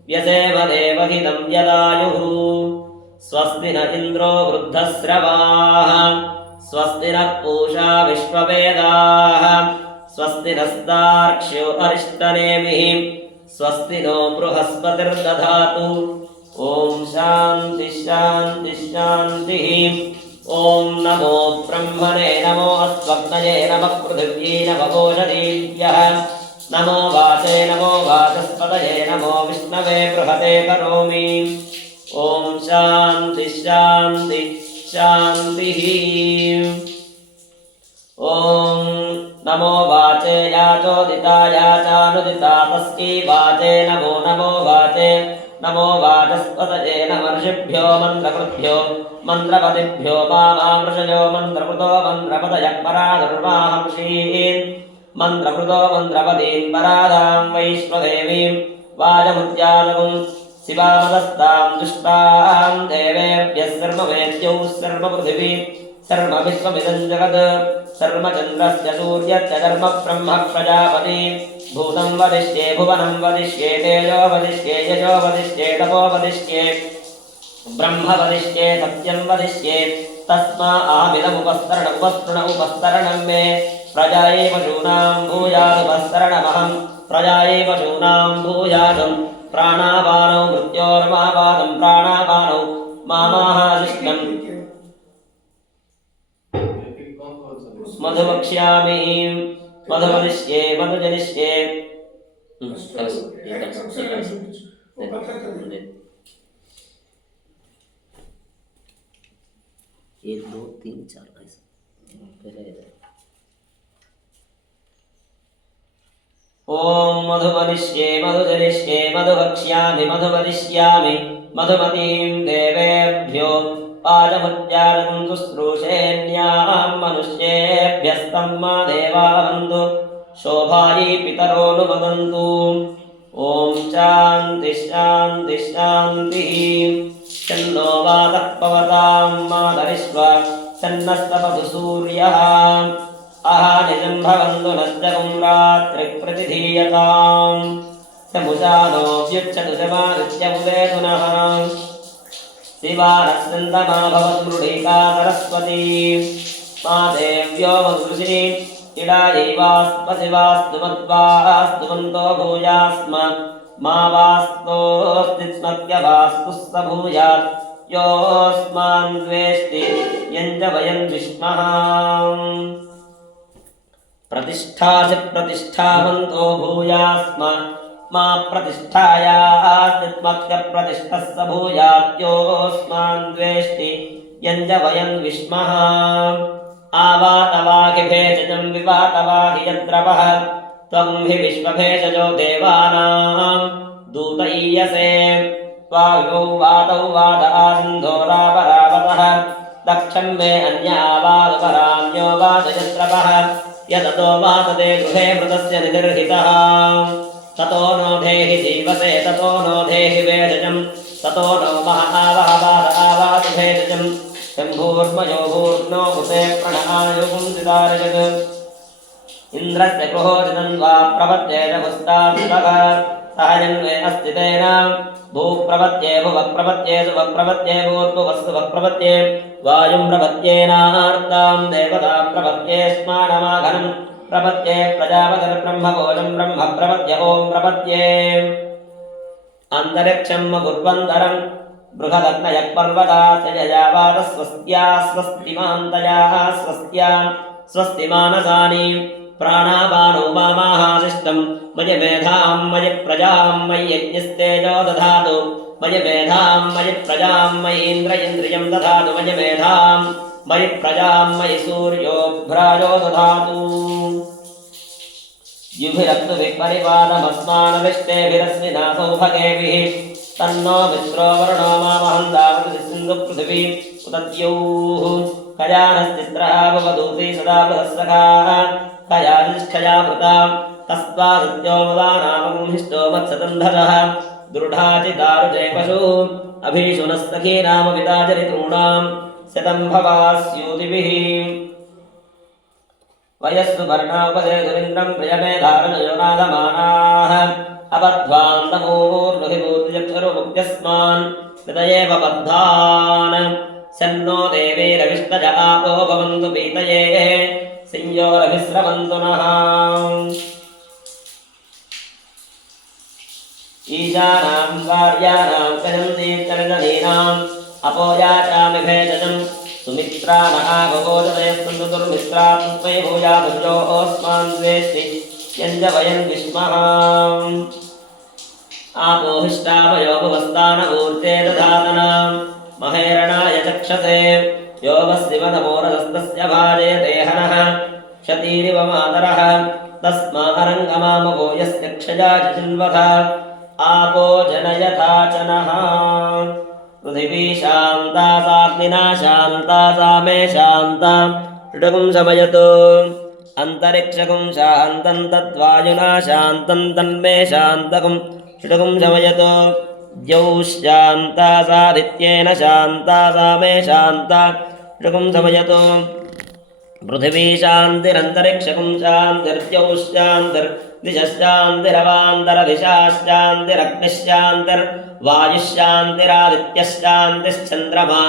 వ్యసేమ దేవహితం యదాయుః. స్వస్తి న ఇంద్రో వృద్ధశ్రవాः స్వస్తి నః పూషా విశ్వవేదాः స్వస్తి నస్తార్క్ష్యో అరిష్టనేమిః స్వస్తి నో బృహస్పతిర్దధాతు. ఓం శాంతి శాంతి శాంతి. ఓం నమో బ్రహ్మణే నమో అస్మగ్నయే నమః పృథివ్యై నమోషధీభ్యః నమో వాచే నమో వాచస్పతయే నమో విష్ణవే బృహతే కరోమి. ఓం శాంతి శాంతి శాంతి. ఓం నమో వాచే యాచోదితాయ చానుదితా తస్కై వాచే నమో నమో వాచే నమో వాచస్పతయే నమర్షిభ్యో మంత్రకృభ్యో మంత్రపతిభ్యో మామృషయో మంత్రకృతో మంత్రపతయ పరాదుర్వాహంషీన్ మంత్రకృతో మంత్రపదీన్ పరాదాం వైశ్వదేవీం వాజముద్యానవం శివామదస్తాం దుష్టాం దేవేభ్యः సర్వవేద్యౌ సర్వపృథివీ సర్వవిశ్వమిదం జగత్ సర్వచంద్రస్య సూర్యస్య ధర్మ బ్రహ్మ ప్రజాపతి భూతం వదిష్యే భువనం వదిష్యే తేజో వదిష్యే యజో వదిష్యే తపో వదిష్యే బ్రహ్మ వదిష్యే సత్యం వదిష్యే తస్మా ఆమిదముపస్తరణ ఉపస్తరణం మే ప్రజాయే పశూనాం భూయాదుపస్తరణమహం ప్రజాయే పశూనాం భూయాదం ప్రాణాపానౌ మృత్యోర్మాపాదం ప్రాణాపానౌ మామాహాదిష్టం మధువక్ష్యామి మధువదిష్యే మధుజనిష్యే. एक दो तीन चार ऐसा पहले. ओम मधुवदिष्ये मधुजनिष्ये मधुवक्ष्यामि मधुवदिष्यामि मधुमतीं देवेभ्यो पादमुद्यानं शुश्रूषेण्यां मनुष्येभ्यस्तं मा देवा वन्दु शोभायै पितरोऽनुवदन्तु. ओम शान्ति शान्ति शान्तिः. शन्नो वातः पवतां मातरिष्व शन्नस्तपतु सूर्यः आहानिजं भवन्तु नश्चकुं रात्रिप्रतिधीयताम् समुजानो व्युच्यतु समादित्य उदेतु नः शिवानस्यन्दमा भवन्मृढिका सरस्वती मा देव्यो मधुषी इडायैवास्पतिवास्तु मद्वास्तु मन्तो भूयास्म मा वास्तोऽस्तिस्मत्यवास्तु स भूयात् योऽस्मान् द्वेष्टि यञ्च वयं विष्मः. प्रतिष्ठासि प्रतिष्ठावन्तो भूयास्म मा प्रतिष्ठायास्तिस्मत्यप्रतिष्ठः स भूयात् योऽस्मान् द्वेष्टि यञ्च वयं विष्मः. आवातवाहिभेषजं विवातवाहि यद्रवः त्वं हि विश्वभेषजो देवानां दूत ईयसे त्वाविवौ वातौ वात आसिन्धो रापरावतः दक्षं मे अन्यावादपरान्यो वातयद्रवः यततो वातते गृहे मृतस्य निदर्हितः ततो नो धेहि जीवसे ततो नो धेहि भेषजं ततो नो महावह वात आवातु भेषजं शम्भूर्मयो भूर्नो भूते प्रणआयुपुंसितारजत् इन्द्रस्य गृहोदिनं वा प्रपद्येत पुस्तात्तः सहजन्वे अस्ति तेन भूप्रपद्ये भुवप्रपद्ये सुवप्रपद्ये भूर्भुवस्सुवप्रपद्ये वायुं प्रपद्येनार्तां देवतां प्रपद्ये स्मानमाघनं प्रपद्ये प्रजापतिर्ब्रह्मभोजं ब्रह्म प्रपद्य ॐ प्रपद्ये अन्तरिक्षं गुर्वन्तरं बृहदग्नयः पर्वतास्य यजावातः स्वस्त्या स्वस्तिमान्तयाः स्वस्त्यां स्वस्तिमानसानि प्राणापानो मामाहासिष्टं मयि मेधां मयि प्रजां मयि यज्ञस्तेजो दधातु मयि मेधां मयि प्रजां मयि इन्द्रियं दधातु मयि मेधां मयि प्रजां मयि सूर्यो भ्राजो दधातु. युभिरस्तुभिः परिवादमस्मानविष्टेभिरस्मिना सौभगेभिः तन्नो मित्रो वरुणो मामहन्दावति सिन्धुपृथिवी उदद्यौः खजानश्चित्रः भवदूती सदा बृहस्सखाः खयानिष्ठया वृता तस्मादित्यो मुदानामहिष्टो मत्सतन्धरः दृढाचिदारुजे पशुः अभीषुनस्तखीनामविताचरितॄणां शतं भवास्यूतिभिः. वयस्सु वर्णापदेतुरिन्द्रं प्रियमेधारणयोनादमानाः अबध्वान्तमूर्नुहिपूर्तिचक्षुरुमुक्त्यस्मान् हृदयेव बद्धान् शन्नो देवीरविष्टज आपो भवन्तु पीतये संयोरभिस्रवन्तु नः. ईशानां कार्याणां कजन्तीर्चरितनीनाम् अपोयाचामि भेषजं सुमित्रा नः भगोदयस्तु दुर्मित्रात्मै भूयादुर्योऽस्मान् द्वेष्टि यञ्च वयं विष्मः. आपोहिष्टामयोपवस्थानपूर्ते दधातना महेरणाय चक्षसे योगस्तिमनमोरगस्तस्य भाजयते हनः क्षतीरिव मातरः तस्मारङ्गमामभो यस्य क्षया चिन्वथ आपो जनयथा च नः पृथिवी शान्ता साग्निना शान्ता सा मे शान्ता षडगुं शमयतु अन्तरिक्षगुं शान्तं तद्वायुना शान्तं तन्मे शान्तगुं षडगुं शमयतु द्यौः शान्ता सादित्येन शान्ता सा मे शान्ता षडगुं शमयतु पृथिवी शान्तिरन्तरिक्षगुं शान्तिर्द्यौः शान्तिर्दिशश्शान्तिरवान्तरदिशाश्शान्तिरग्निः शान्तिर्वायुः शान्तिरादित्यः शान्तिश्चन्द्रमा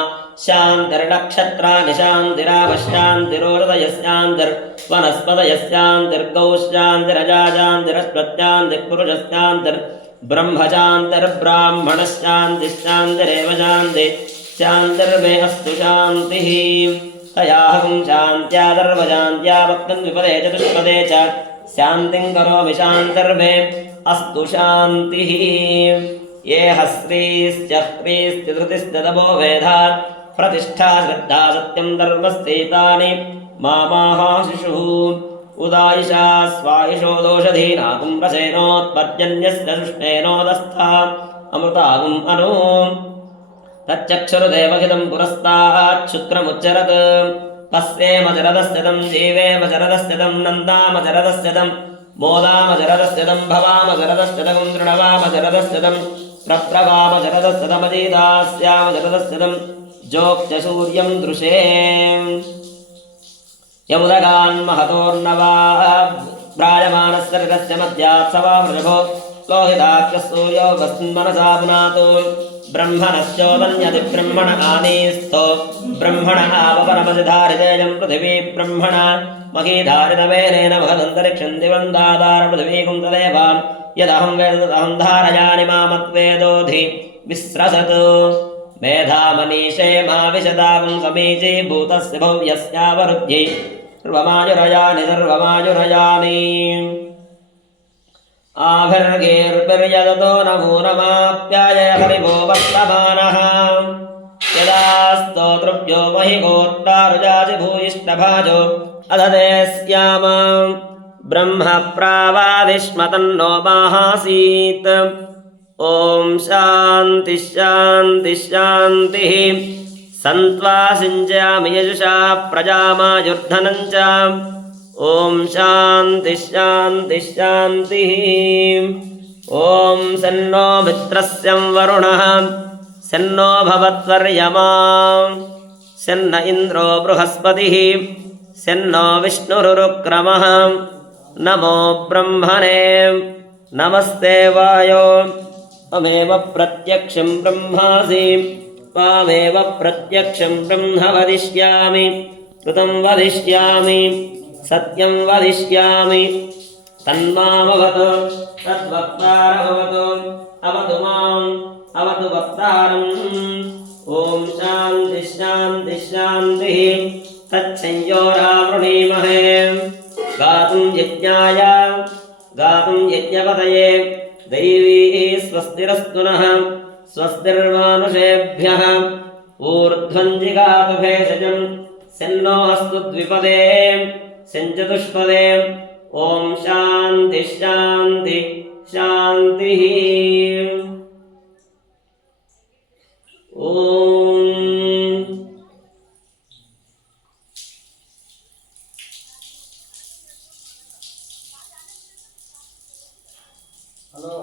शान्तिर्नक्षत्राणि शान्तिरापश्शान्तिरोदयः शान्तिर्वनस्पतयः शान्तिर्गौः शान्तिरजा शान्तिरस्पत्यान्तिर्पुरुषः शान्तिर्ब्रह्म शान्तिर्ब्राह्मणः शान्तिः शान्तिरेव शान्तिः शान्तिर्मे अस्तु शान्तिः तयाहं शान्त्या सर्वशान्त्या वक्तन्विपदे चतुष्पदे च शान्तिं करोमि शान्तिर्मे अस्तु शान्तिः ये हस्त्रीश्चक्रीश्चिधृतिश्चतपो वेदा प्रतिष्ठा श्रद्धा सत्यं धर्मस्तेतानि मामाहाशिषुः उदायिषा स्वायिषो दोषधीनागुं प्रसेनोत्पर्जन्यस्य शुष्णेनोदस्था अमृतागुम् अनु तच्चक्षुरुदेवहितं पुरस्ताच्छुक्रमुच्चरत् पस्येमचरदस्यतं जीवेमचरदस्यतं नन्दामचरदस्यतं मोदामचरदस्यतं भवामचरदस्यतं तृणवामचरदस्यतं प्रप्रवामचरदस्यतमजीदास्यामचरदस्यतं जोक्त्यसूर्यं दृशे यमुदगान् महतोर्नवा भ्राजमानस्य मध्यात्सवा वृषभो लोहिताक्षसूर्यो वस्मनसा पुनातो ब्रह्मणश्चोदन्यति ब्रह्मण आनीस्थो ब्रह्मण आवपरमसिधारितेजं पृथिवी ब्रह्मण महीधारितमेनेन महदन्तरिक्षं दिवं दादार पृथिवीकुं तदेव यदहं वेद तदहं धारयामि मामत्वेदोधि विस्रसतु मेधामनीषे मा विशदागुं समीचीभूतस्य भव्यस्यावरुद्ध्यै सर्वमायुरयानि आभिर्गेर्भिर्यदतो नमो नमाप्याय हरिभो वर्तमानः यदा स्तोतृभ्यो महि गोत्रारुजासि भूयिष्ठभाजो अददे स्याम ब्रह्म प्रावादिष्मतन्नो माहासीत् ॐ शान्तिः शान्तिः शान्तिः सन्त्वा सिञ्चयामि यजुषा प्रजामायुर्धनं च ॐ शान्तिः शान्तिः शान्तिः ॐ सन्नो मित्रस्यं वरुणः सन्नो भवत्वर्यमा सन्न इन्द्रो बृहस्पतिः सन्नो विष्णुरुक्रमः नमो ब्रह्मणे नमस्ते वायो त्वमेव प्रत्यक्षं ब्रह्मासि त्वामेव प्रत्यक्षं ब्रह्म वदिष्यामि कृतं वदिष्यामि सत्यं वदिष्यामि तन्मामवतु तद्वक्तारमवतु अवतु माम् अवतु वक्तारम् ॐ शान्तिः शान्तिः शान्तिः तच्छंयोरावृणीमहे गातुं यज्ञाय गातुं यज्ञपतये दैवी स्वस्तिरस्तु नः स्वस्तिर्मानुषेभ्यः ऊर्ध्वं जिगातु भेषजं सन्नो अस्तु द्विपदे सञ्चतुष्पदे ॐ शान्तिः शान्तिः शान्तिः ॐ హలో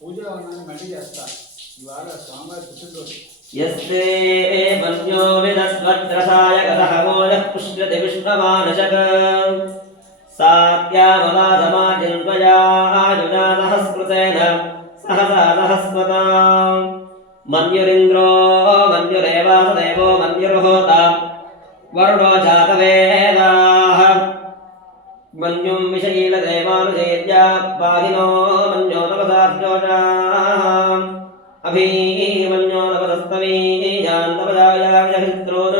పూజ మళ్ళీ చేస్తా ఇవాళ స్వామివారి పుట్టినరోజు यस्ते वन्यो विदस्वद्रसाय गतहवोजः पुष्यति विश्वमानशक सात्यामलाजमाजिन्त्वया सहस्कृतेन सहसा सहस्वता मन्युरिन्द्रो मन्युरेवासदेवो मन्युर्होता वरुणो जातवेदाः मन्युं विषयीलदेवानुसेव्या पाहिनो मन्यो तपसार्जोषाः अभीमन्यो नवदस्तवीयान्तपदाया विजहित्रोन्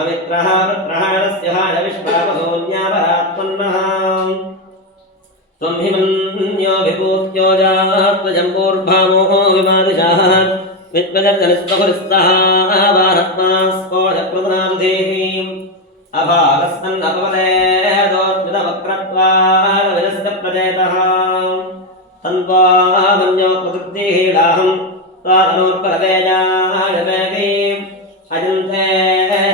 अमित्रः वृत्रहाणस्य हाय विश्वावसोऽन्यापरात्मन्नः त्वं हि मन्यो विभूत्यो जात्वजम्बूर्भामो विमादिशाः विद्वजर्जनिस्तुरिस्तः वारत्मास्कोशप्रदनाबुधेः अभागस्मन्नपवलेदोद्विदवक्रत्वारविरसितप्रजेतः तन्वा मन्यो प्रकृतिः लाहं त्वादनोत्पलवेजाय वेगीम् अजन्ते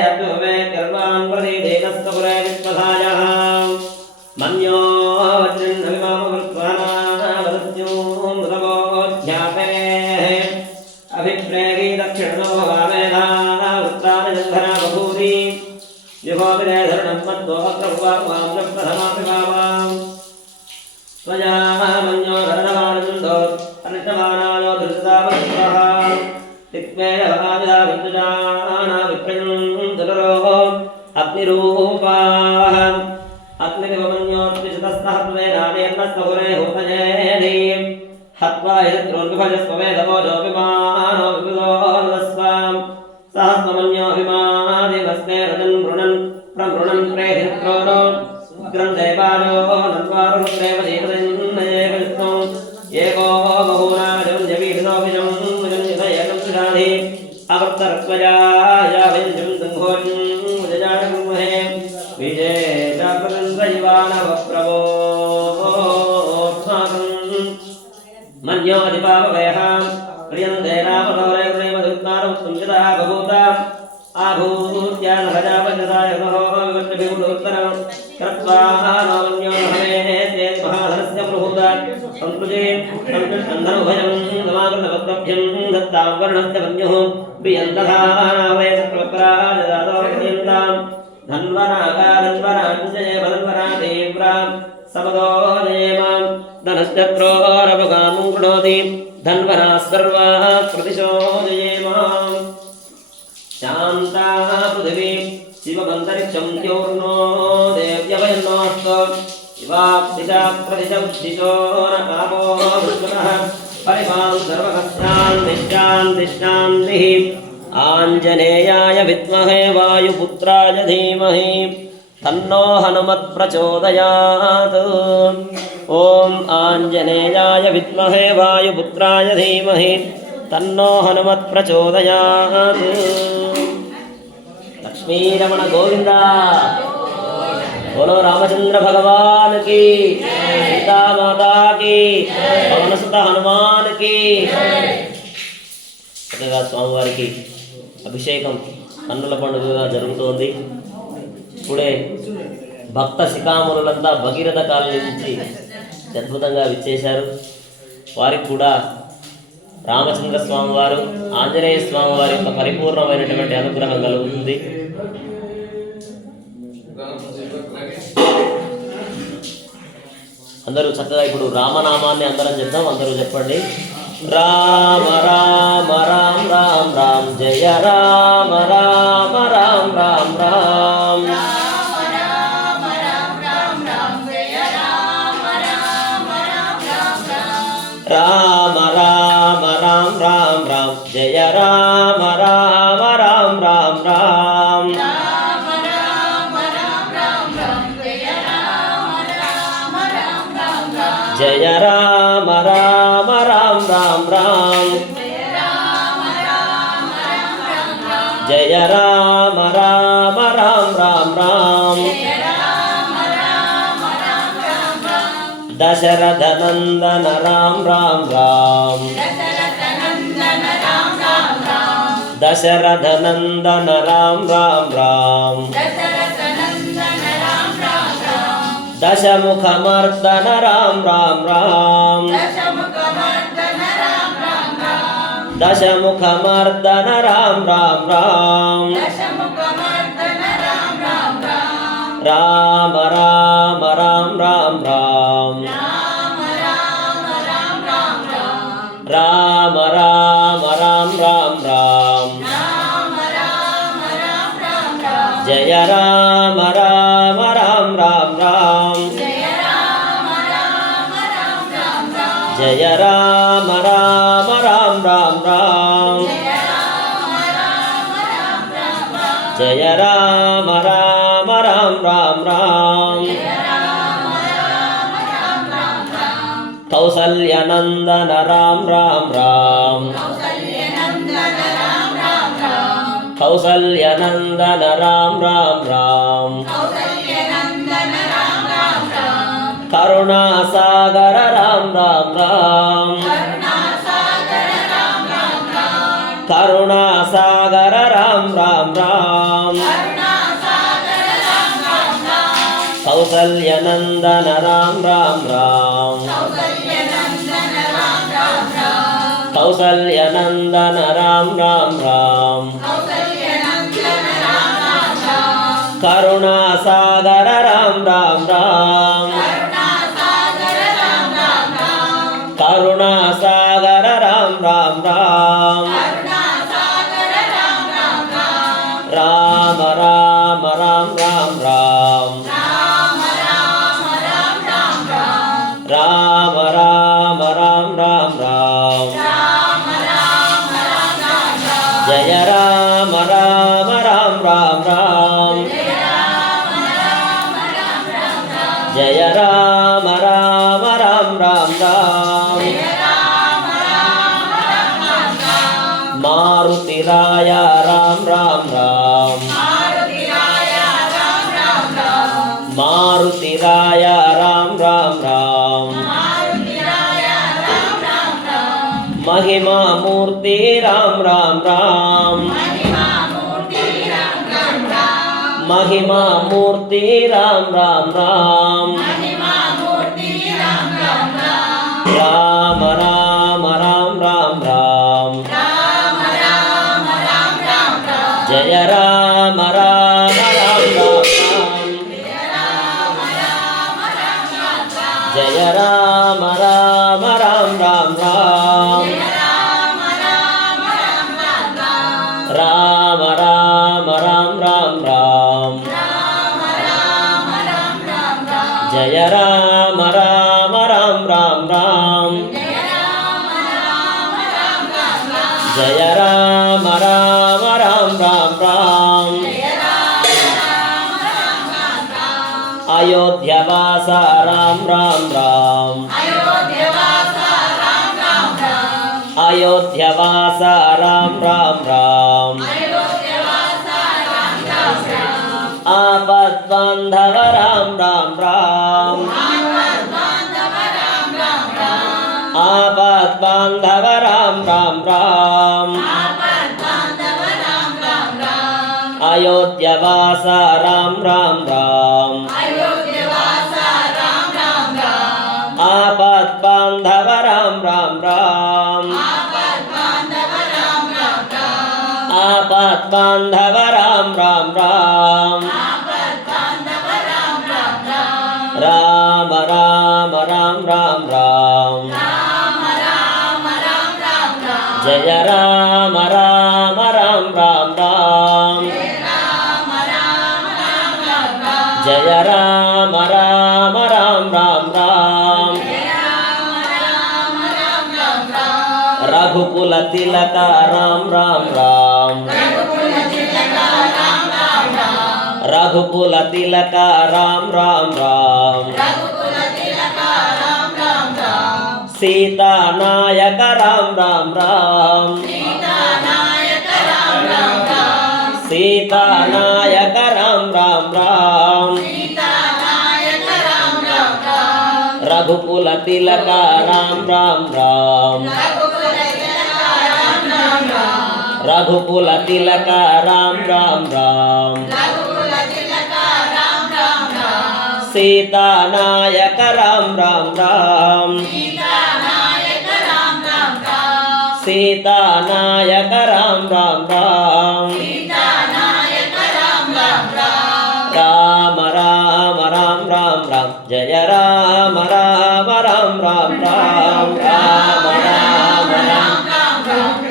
अप्युवे कर्वान् प्रतीदेकस्तपुरे विश्वधायः मन्यो वज्रन्नविमामवृत्वानावदस्यों मृतवोऽध्यापेः अभिप्रेगी दक्षिणो वामेधा वृत्तानजन्धरा बभूति युगोविनेधरणं मद्वोऽग्रभुवां त्वया मन्यो रणवानन्दो अनिष्टमानायो धृतदावृत्तः तिक्मेयवाविदाविन्दुजाना विप्रजं दुलरोः अग्निरूपाः अग्निविमन्योत्तिशतस्तहत्वेनानेर्नस्तहुरे होतजेनि हत्वा यद्रोन्विभजस्वमेधवोजोऽभिमानो विबुधोर्वस्वां सहस्वमन्योऽभिमादिवस्मे रजन् मृणन् प्रमृणन् प्रेधित्रोनो ग्रन्थैवानो नन्वारुद्रेव जीवदन्नयेव विष्णो एको बहूनामजं जवीहितोऽभिजं विजं युधयेकं सुषाधि अवर्तरत्वजाय विजं दङ्घोजं विजयाणमुहे विजय मन्योधिपावयहां प्रियन्ते रामगौरे प्रेमदुत्मानमुत्तम चिता बभूता आभूत्यानभजापजसाय नमो विवट्टभिमुदोत्तरं कृत्वा नामन्यो हमेते महाधनस्य प्रभूता संकृजे संकृष्टन्धनुभजं गमाकृतवक्त्रभ्यं दत्तां वर्णस्य मन्युः प्रियन्तधानावय चक्रवक्राजदातो प्रियन्तां धन्वनागाधन्वनाञ्जय भदन्वना देव्रां समदो जयेमां धनश्चत्रोरवगामुं कृणोति धन्वना सर्वाः प्रतिशो जयेमां शान्ता पृथिवी शिवमन्तरिक्षं द्योर्नो देव्यवयन्नोऽस्तु शिवाप्तिशा प्रतिशब्दिशो न कामो विश्वतः परिमां सर्वकस्यान्तिश्चान्तिश्चान्तिः आञ्जनेयाय विद्महे वायुपुत्राय धीमहि तन्नो हनुमत् प्रचोदयात् ॐ आञ्जनेयाय विद्महे वायुपुत्राय धीमहि तन्नो हनुमत् प्रचोदयात् लक्ष्मीरमण गोविंद बोलो रामचंद्र भगवान की सीता माता की पवन सुत हनुमान की स्वामी वारिकी అభిషేకం కన్నుల పండుగగా జరుగుతోంది. ఇప్పుడే భక్త శిఖామణులంతా భగీరథ కాలనీ నుంచి అద్భుతంగా విచ్చేశారు. వారికి కూడా రామచంద్ర స్వామి వారు ఆంజనేయ స్వామి వారి యొక్క పరిపూర్ణమైనటువంటి అనుగ్రహం కలుగుతుంది. అందరూ చక్కగా ఇప్పుడు రామనామాన్ని అందరం చెప్దాం. అందరూ చెప్పండి. రామ రామ రామ రామ రామ జయ రామ రామ రామ రామ రామ రామ రామ రామ రామ రామ జయ రామ రామ రామ రామ రామ జయ రామ రామ రామ రామ రామ జయ రామ రామ రామ రామ రామ దశరథ నందన రామ రామ రామ దశరథ నందన రామ రామ రామ దశముఖమర్దన రామ రామ రామ దశముఖమర్దన రామ రామ రామ రామ రామ రామ రామ రామ రామ రామ రామ రామ రామ జయ రామ రామ రామ రామ రామ జయ రామ రామ రామ రామ రామ జయ రామ రామ రామ రామ రామ कौसल्यनन्दन राम राम राम कौसल्यनन्दन राम राम राम करुणासागर राम राम राम करुणासागर राम राम राम कौसल्यनन्दन राम राम राम कौसल्यनन्दन राम राम राम करुणासागर राम राम राम करुणासागर राम राम राम राम राम राम राम राम राम राम राम राम राम जय राम राम राम राम राम जय राम राम राम राम राम मारुतिराय राम राम राम मारुतिराय राम राम राम महिमा मूर्ति राम राम राम महिमा मूर्ति राम राम राम राम राम राम राम राम जय राम राम राम राम जय राम राम राम राम राम राम राम राम राम राम जय राम राम राम राम राम जय राम राम राम राम राम अयोध्यावास राम राम राम अयोध्यावास राम राम राम आपद्बान्धव राम राम राम आपद्बान्धव राम राम राम अयोध्यावास राम राम राम आपद्बान्धव राम राम राम आपद्बान्धव राम राम राम राम राम राम राम राम जय राम राम राम राम राम जय राम राम राम राम राम रघुकुल तिलक राम राम राम रघुकुल तिलक राम राम राम सीता नायक राम राम राम सीता नायक राम राम राम रघुकुल तिलक राम राम राम रघुकुल तिलक राम राम राम सीता नायक राम राम राम सीता नायक राम राम राम राम राम राम राम राम जय राम राम राम राम राम राम राम राम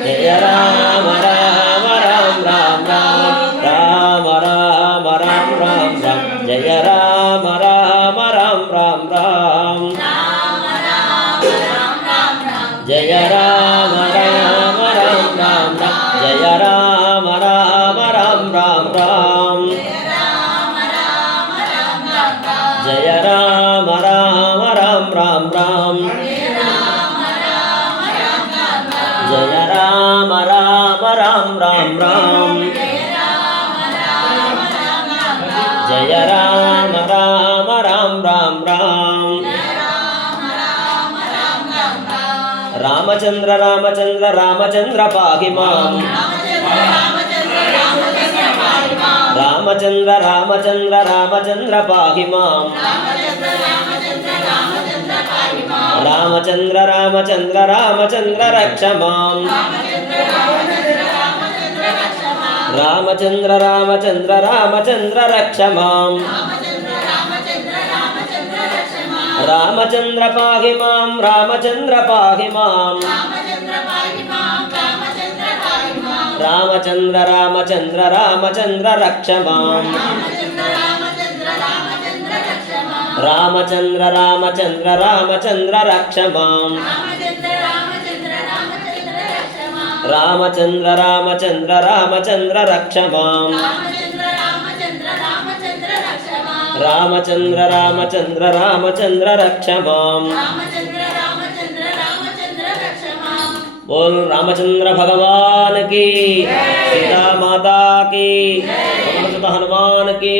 जय राम राम राम राम राम राम राम राम राम जय राम राम राम राम राम जय राम राम राम राम जय राम राम राम राम राम जय राम राम राम राम राम రామ రామ రామ రామ రామ జయ రామ రామ రామ రామ రామ రామచంద్ర రామచంద్ర రామచంద్ర పాహి మాం రామచంద్ర రామచంద్ర రామచంద్ర పాహి మాం రామచంద్ర రామచంద్ర రామచంద్ర రక్ష మాం రామచంద్ర రామచంద్ర రామచంద్ర రక్ష మాం రామచంద్ర పాహి మాం రామచంద్ర పాహి మాం రామచంద్ర రామచంద్ర రామచంద్ర రక్ష మాం రామచంద్ర రామచంద్ర రామచంద్ర రక్ష మాం రామచంద్ర రామచంద్ర రామచంద్ర రక్ష మాం రామచంద్ర రామచంద్ర రామచంద్ర రక్ష మాం बोल रामचंद्र भगवान की सीता माता की हनुमान की